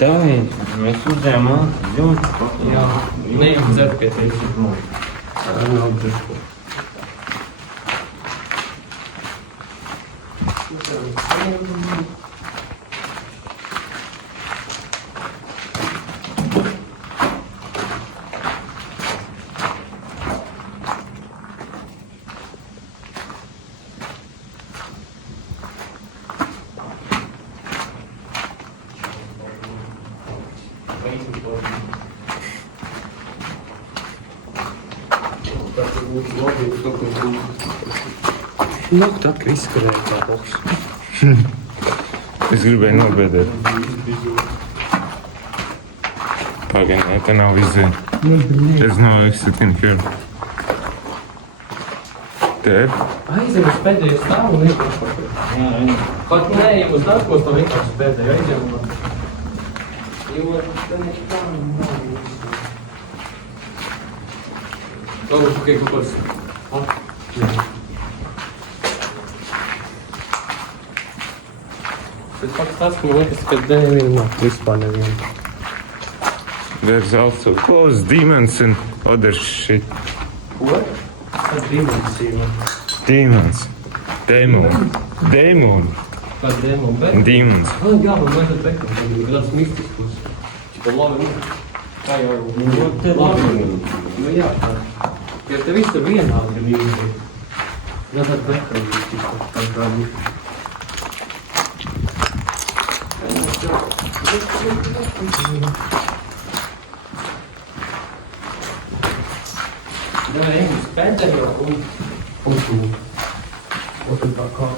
Davai, mēs uzdējām ātri, ļoti. Jā, nejūt dzert pie tevis. Nav drusku. Nakt atkal izskrēja tā boks. Es gribēju nobēdēt. Pagaidām, tā nav izdeja. There's no exit in here. There? Aizem uz pēdējo stāvu un iet atpakaļ. Pat neejam uz darbos, to vienkārši pēdējo aizem. Jo tā nekā nav. Varbūt tikai kaut kāds. Tas pats tas, ka man liekas, ka neviena nav vispār neviena. There's also closed demons and other shit. Ko? Tas dimensija. Demons. Demon. Demon. Kāds dēmon, bet? Demons. Jā, man vajadzētu bekam, tad ir tāds mistiskus. Čipa labi, kā jau Te labi. Nu jā, tā. Ja te viss tur vienādi gan īsti. Jā, tad bekam mistiskus, tā kā būtu. Jā, ejam uz pēdējo un tu. Un tu tā kā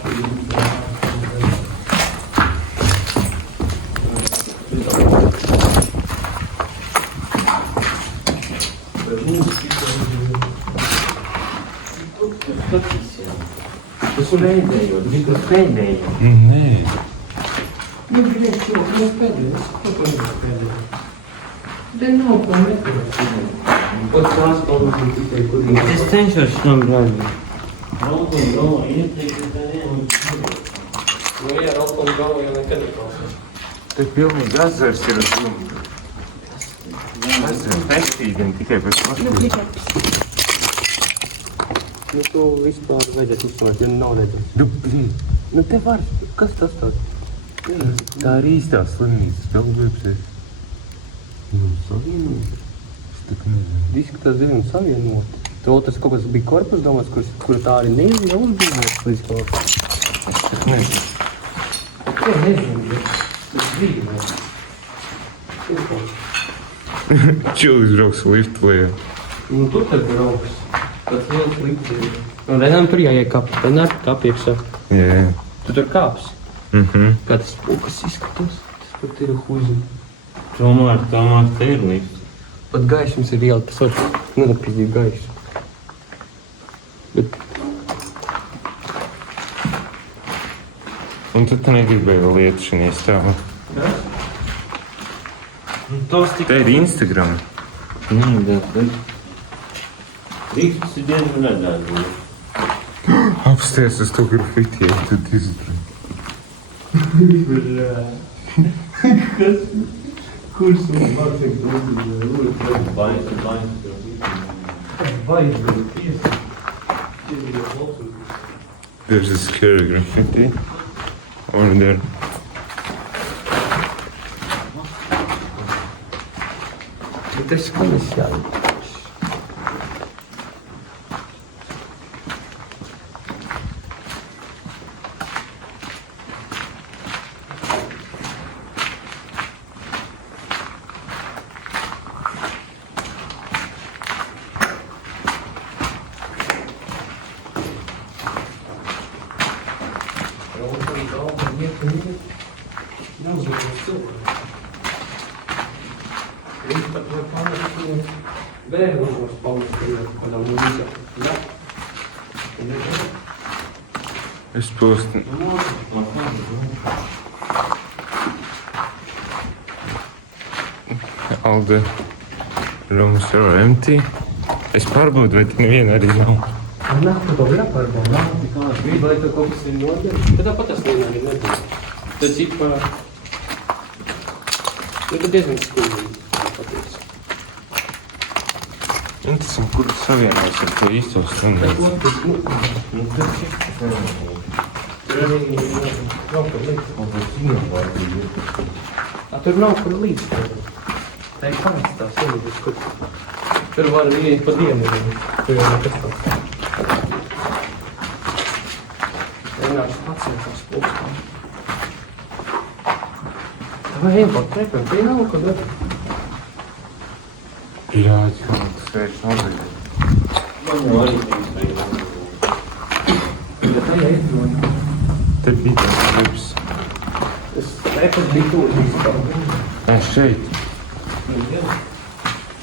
Skatīsies. pēdējo, tikai pēdējo. Nē. Nu, blēd, čovak, nu pēdējais. Ko tu nevar pēdējais? Te nav ko meklēt. Ot tās palūdzu tikai, kur ir. Es cenšos tam brāļiem. Raugu, ieteikti, ka nevienu. Nu, jā, Ralfam galvu jau nekad neklausās. Te pilnīgi azars ir uz jumta. Azars nestīdam tikai pēc pašiem. Nu, tu vispār vajadzētu uzstāvēt, ja nav redzēts. Nu, te var, kas tas tāds? Tā ir īstā slimnīca. Spēlgribsies. Savienot. Es tik nezinu. Izskatās diezgan savienot. To tas kaut kas bija korpus domāts, kur tā arī neuzbūvēts līdz kaut kā. Es tik nezinu. Ko nezinu, bet tas bija, vai? Čilvis brauks liftu lejā. Nu, tur tad brauks. Tas liels likts ir. Un vienam tur jāiek kap, vienam kap iekšā. Jā. Tu tur kāps. Kā tas pūkas izskatās, tas pat ir huzi. Tomēr te ir līdz. Pat gaišums ir iela, tas var nenapīdīt gaišu. Bet Un tad tu negribēji vēl iet šajā stāvā. Tos tik... Te ir Instagram. Nē, bet... Rīks ir diezgan redzēts. Apsties uz to grafiti, ja tad izdarīt. Kurs un mācīgs uzzīmē? Bainis. Vai, piesa. There's a scary graffiti over there. Bet tas skanis jābūt. Es postu. All the rooms are empty. Es pārbaudu, vai te neviena arī nav. Nāku to jāpārbauda. Gribu, lai to kaut kas ir noģēr. Bet tāpat tas vienā arī nebūs. Tad cik pa... Nu, tad diezgan skūdīgi. Patiesi. Interesanti, kur savienojas ar to īsto stundu. Tur arī nav kur līdz. Tur nav kur līdz. Tā ir pants tā sēdus, kur... Tur var ieiet pa dienu. Tur jau nekas tā. Vienkārši pacietās pulkstā. Vai ejam pa trepēm? Te nav kur līdz. Jā, kā tas vērš nobeļ. Man jau arī bija. Bet tā jāizdod. Te bija tāds klips. Tas trepas bija tūri vispār. Šeit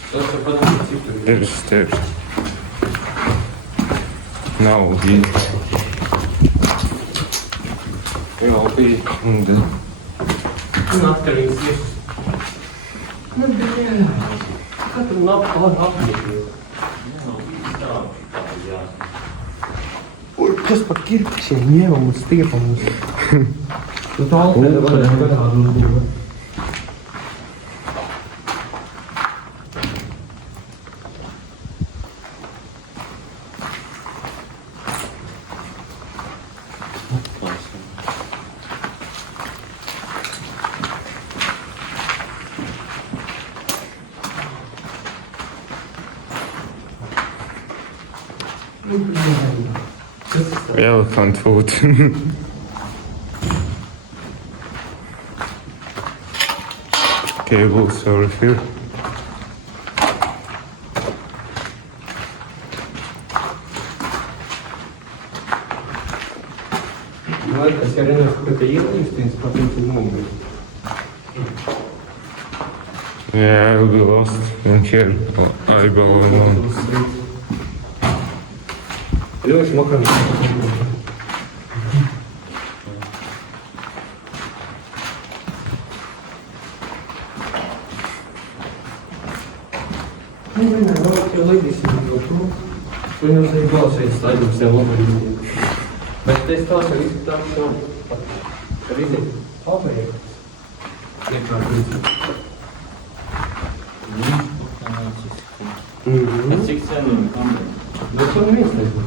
Tas var padomāt citur. ir stērs. Nav vietas. Jau bija. Un atkarīgs ir. Nu, bet jā. Katru nav apgādīt. Kas pa kirtišiem ņemam un stiepam uz? Tu tā alpēda varētu garādu uzbūvēt. Elephant food. Cables over here. Es jau redzēju, ka te ielīstīs, kāpēc ir nomirst. Yeah, I'll be lost in here. Eyeball alone. Ļoti smakam. Jau laidīsim to tur. Viņam arī balsēs staļums jau labi viņi. Bet es tās jau izskatās jau. Ar iziet pabeigts. Iekārt līdzi. Cik cenīgi kamera? Bet to neviens nezinu.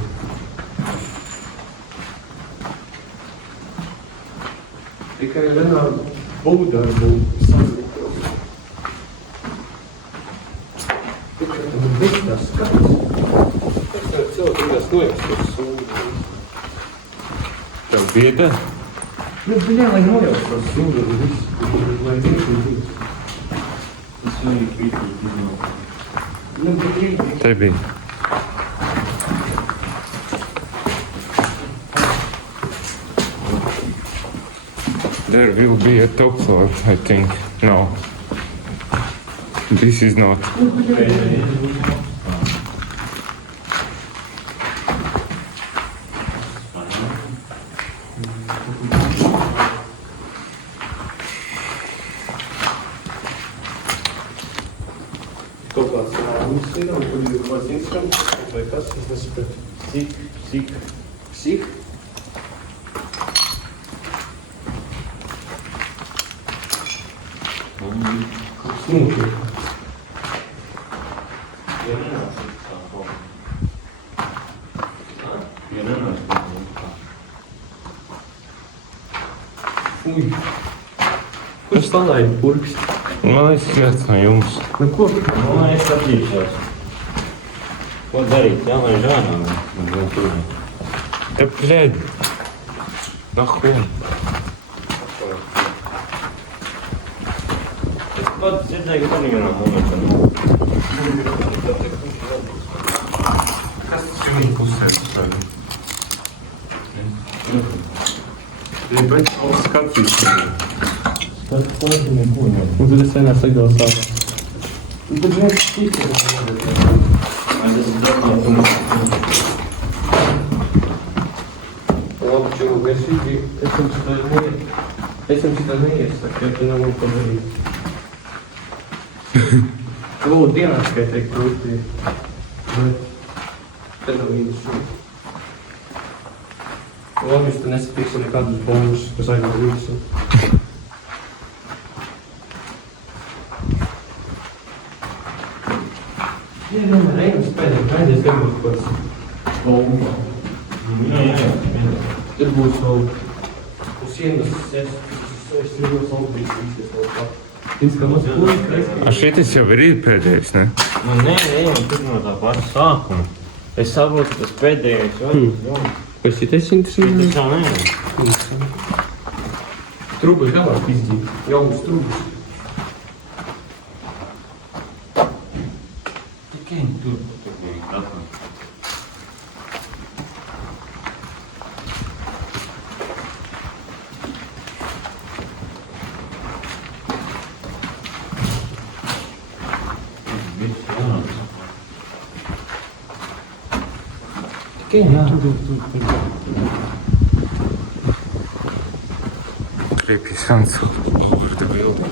Tikai vienā būdāra būtu saliktos. Tikai tam viss tās skats. Es varu cilvēkās nojauks sūdu. Tev bieda? Nu, bļā, lai nojauks tos sūdu un viss. Lai viņš un viss. Tas jau ir krītīgi. Nu, bet rīt. Te bija. There will be a top floor, I think. No. This is not. Kaut kāds lēmums ir, un tur ir kaut kāds instruments, vai kas, es nesapratu. Psih? Smūki. Ui. Kurš palaida purksti? Man liekas, viens no jums. Nu, ko? Nu, es atzīšos. Ko darīt? Jā, lai žānām. Да, блядь. Нахуй. Es pats dzirdēju, ka nevienā momentā. Kas tas jums pusē stāv? Bet skatīsim. Tas poži neko nav. Un tad es vienā sagālu sāku. Un tad viens šķīst. Labi, čūg, es jums tā neiesaku, jo tu nav ko darīt. Lūdzu, dienās, kā teikt, krūtī. Bet te nav vīnas šūg. Labi, es te nesatīšu nekādus bonus, kas aizvar visu. Ja vienmēr ejam spēlēt, aizies vienmēr kaut kāds bomba. Jā. Tur būs vēl uz sienas, es rīgos laukīs visas vēl pat. Tins, ka mums puika, A šitas jau ir pēdējais, ne? Nu, nē, ejam tur no tā paša sākuma. Es saprotu, tas pēdējais joms. Vai šitais interesanti? Tas jau nevar. Trubas galāk izdīt, jaunas trubas. Tikai tur. Tikai, jā. Creepy sounds over the building.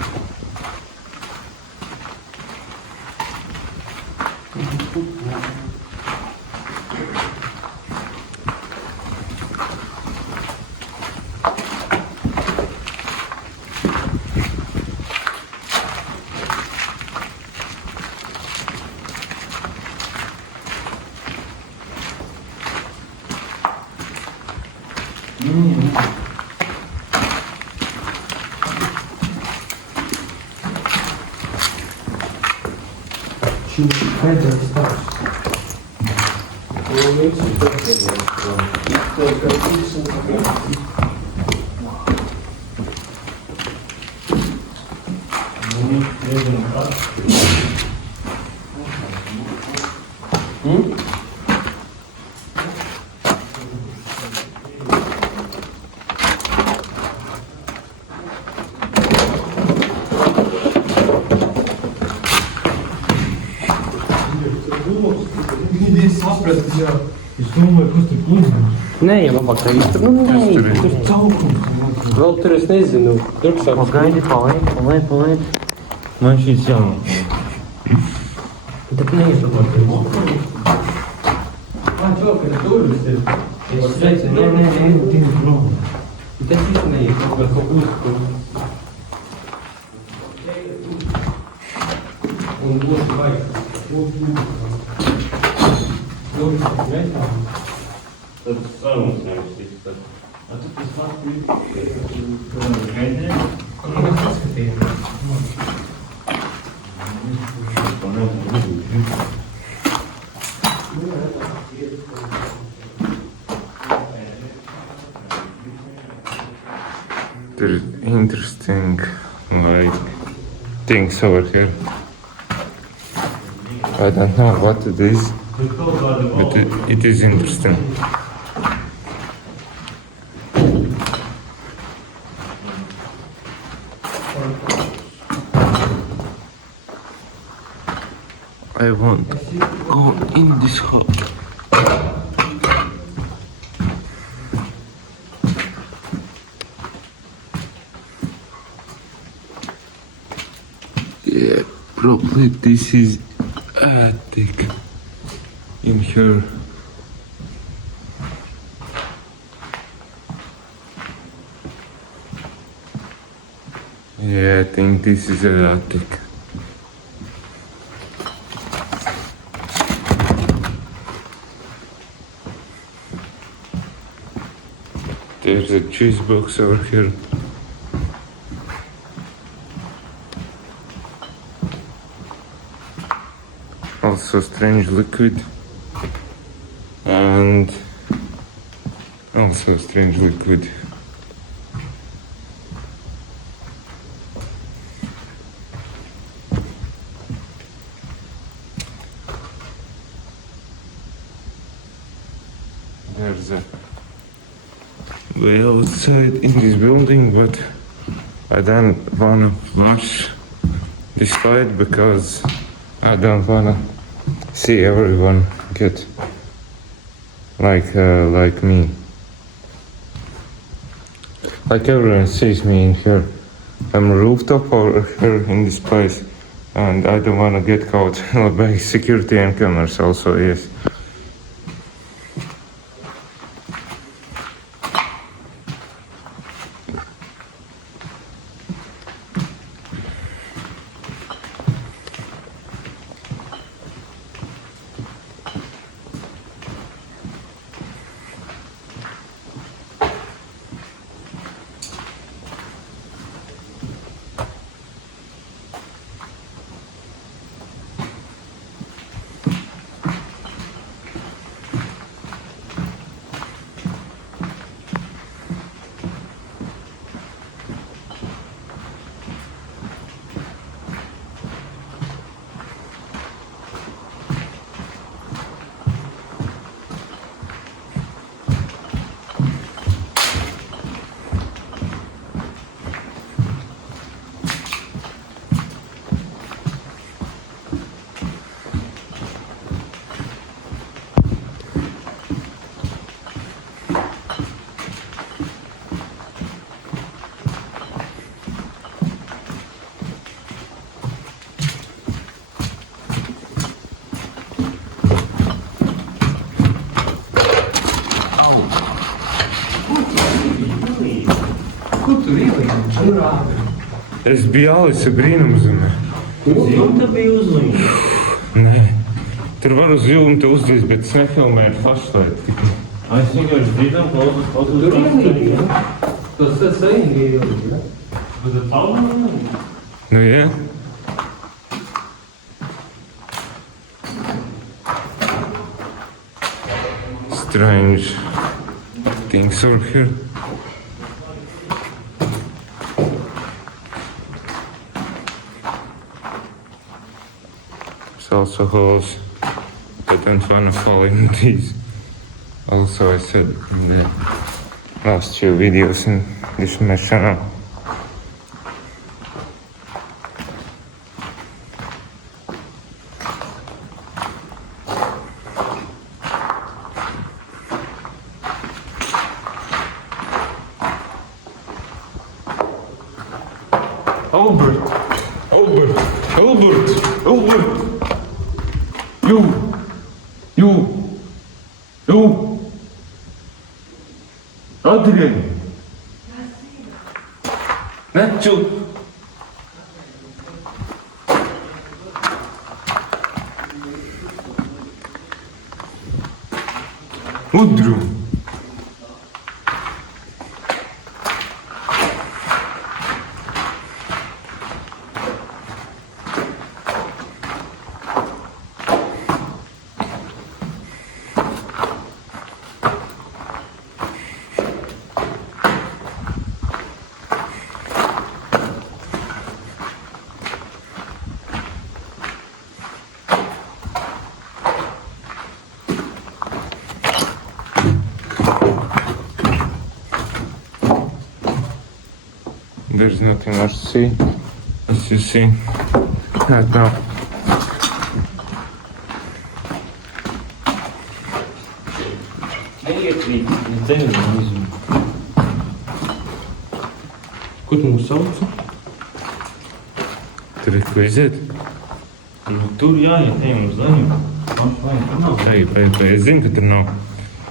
Šī pēdējais stāvs. Un viņš ir pēdējais. Izpēj, kā 50 gadus. Es domāju, kas tur plūdās. Nē, jau labāk tā īsti. Nu, nē, tur caukums. Vēl tur es nezinu. Druksāks. Pagaidi, palaid. Man šīs jāmāk. Так не що можна. А, чого, ти дивишся? Ось це не зробив. Та сість на їх, капустку. Он будет бачити. Це саме все. А тут посмотри. There's interesting like things over here. I don't know what it is, but it is interesting. I want to go in this hole. Yeah, probably this is attic in here. Yeah, I think this is an attic. There's a cheese box over here. Also strange liquid. And also strange liquid. There's a way outside in this building, but I don't wanna watch this fight because I don't wanna see everyone get like me. Like everyone sees me in here. I'm a rooftop over here in this place, and I don't wanna get caught by security and cameras also, yes. Збіялися brīnumzeme. Jumta bija uzlīme. Nē. Tur var uz jumta uzlīst, bet es nefilmēju flashlight. Es vienkārši dzirdam, klausos. Tas saimīgi jau ir. Bet tas palma? Nu, jā. Strange things over here. Also holes. I don't want to fall in these. Also, I said in the last few videos in this my channel. Albert! Adrian. Nacho. Udru. There's nothing much to see, as you see right now. Nereye kıyım? Yeter mi? Kur tu mūs sauc? Tur ir ko iziet. Nu, tur jāiet, ejam uz leju. Tur nav. Es zinu, ka tur nav.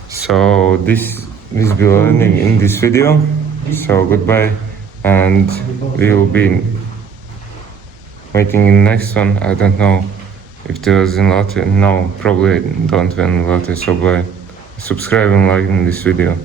So this be learning in this video. So goodbye, and we will be waiting in the next one. I don't know if there was in Latvia. No, probably don't win in Latvia. So bye. Subscribe and like in this video.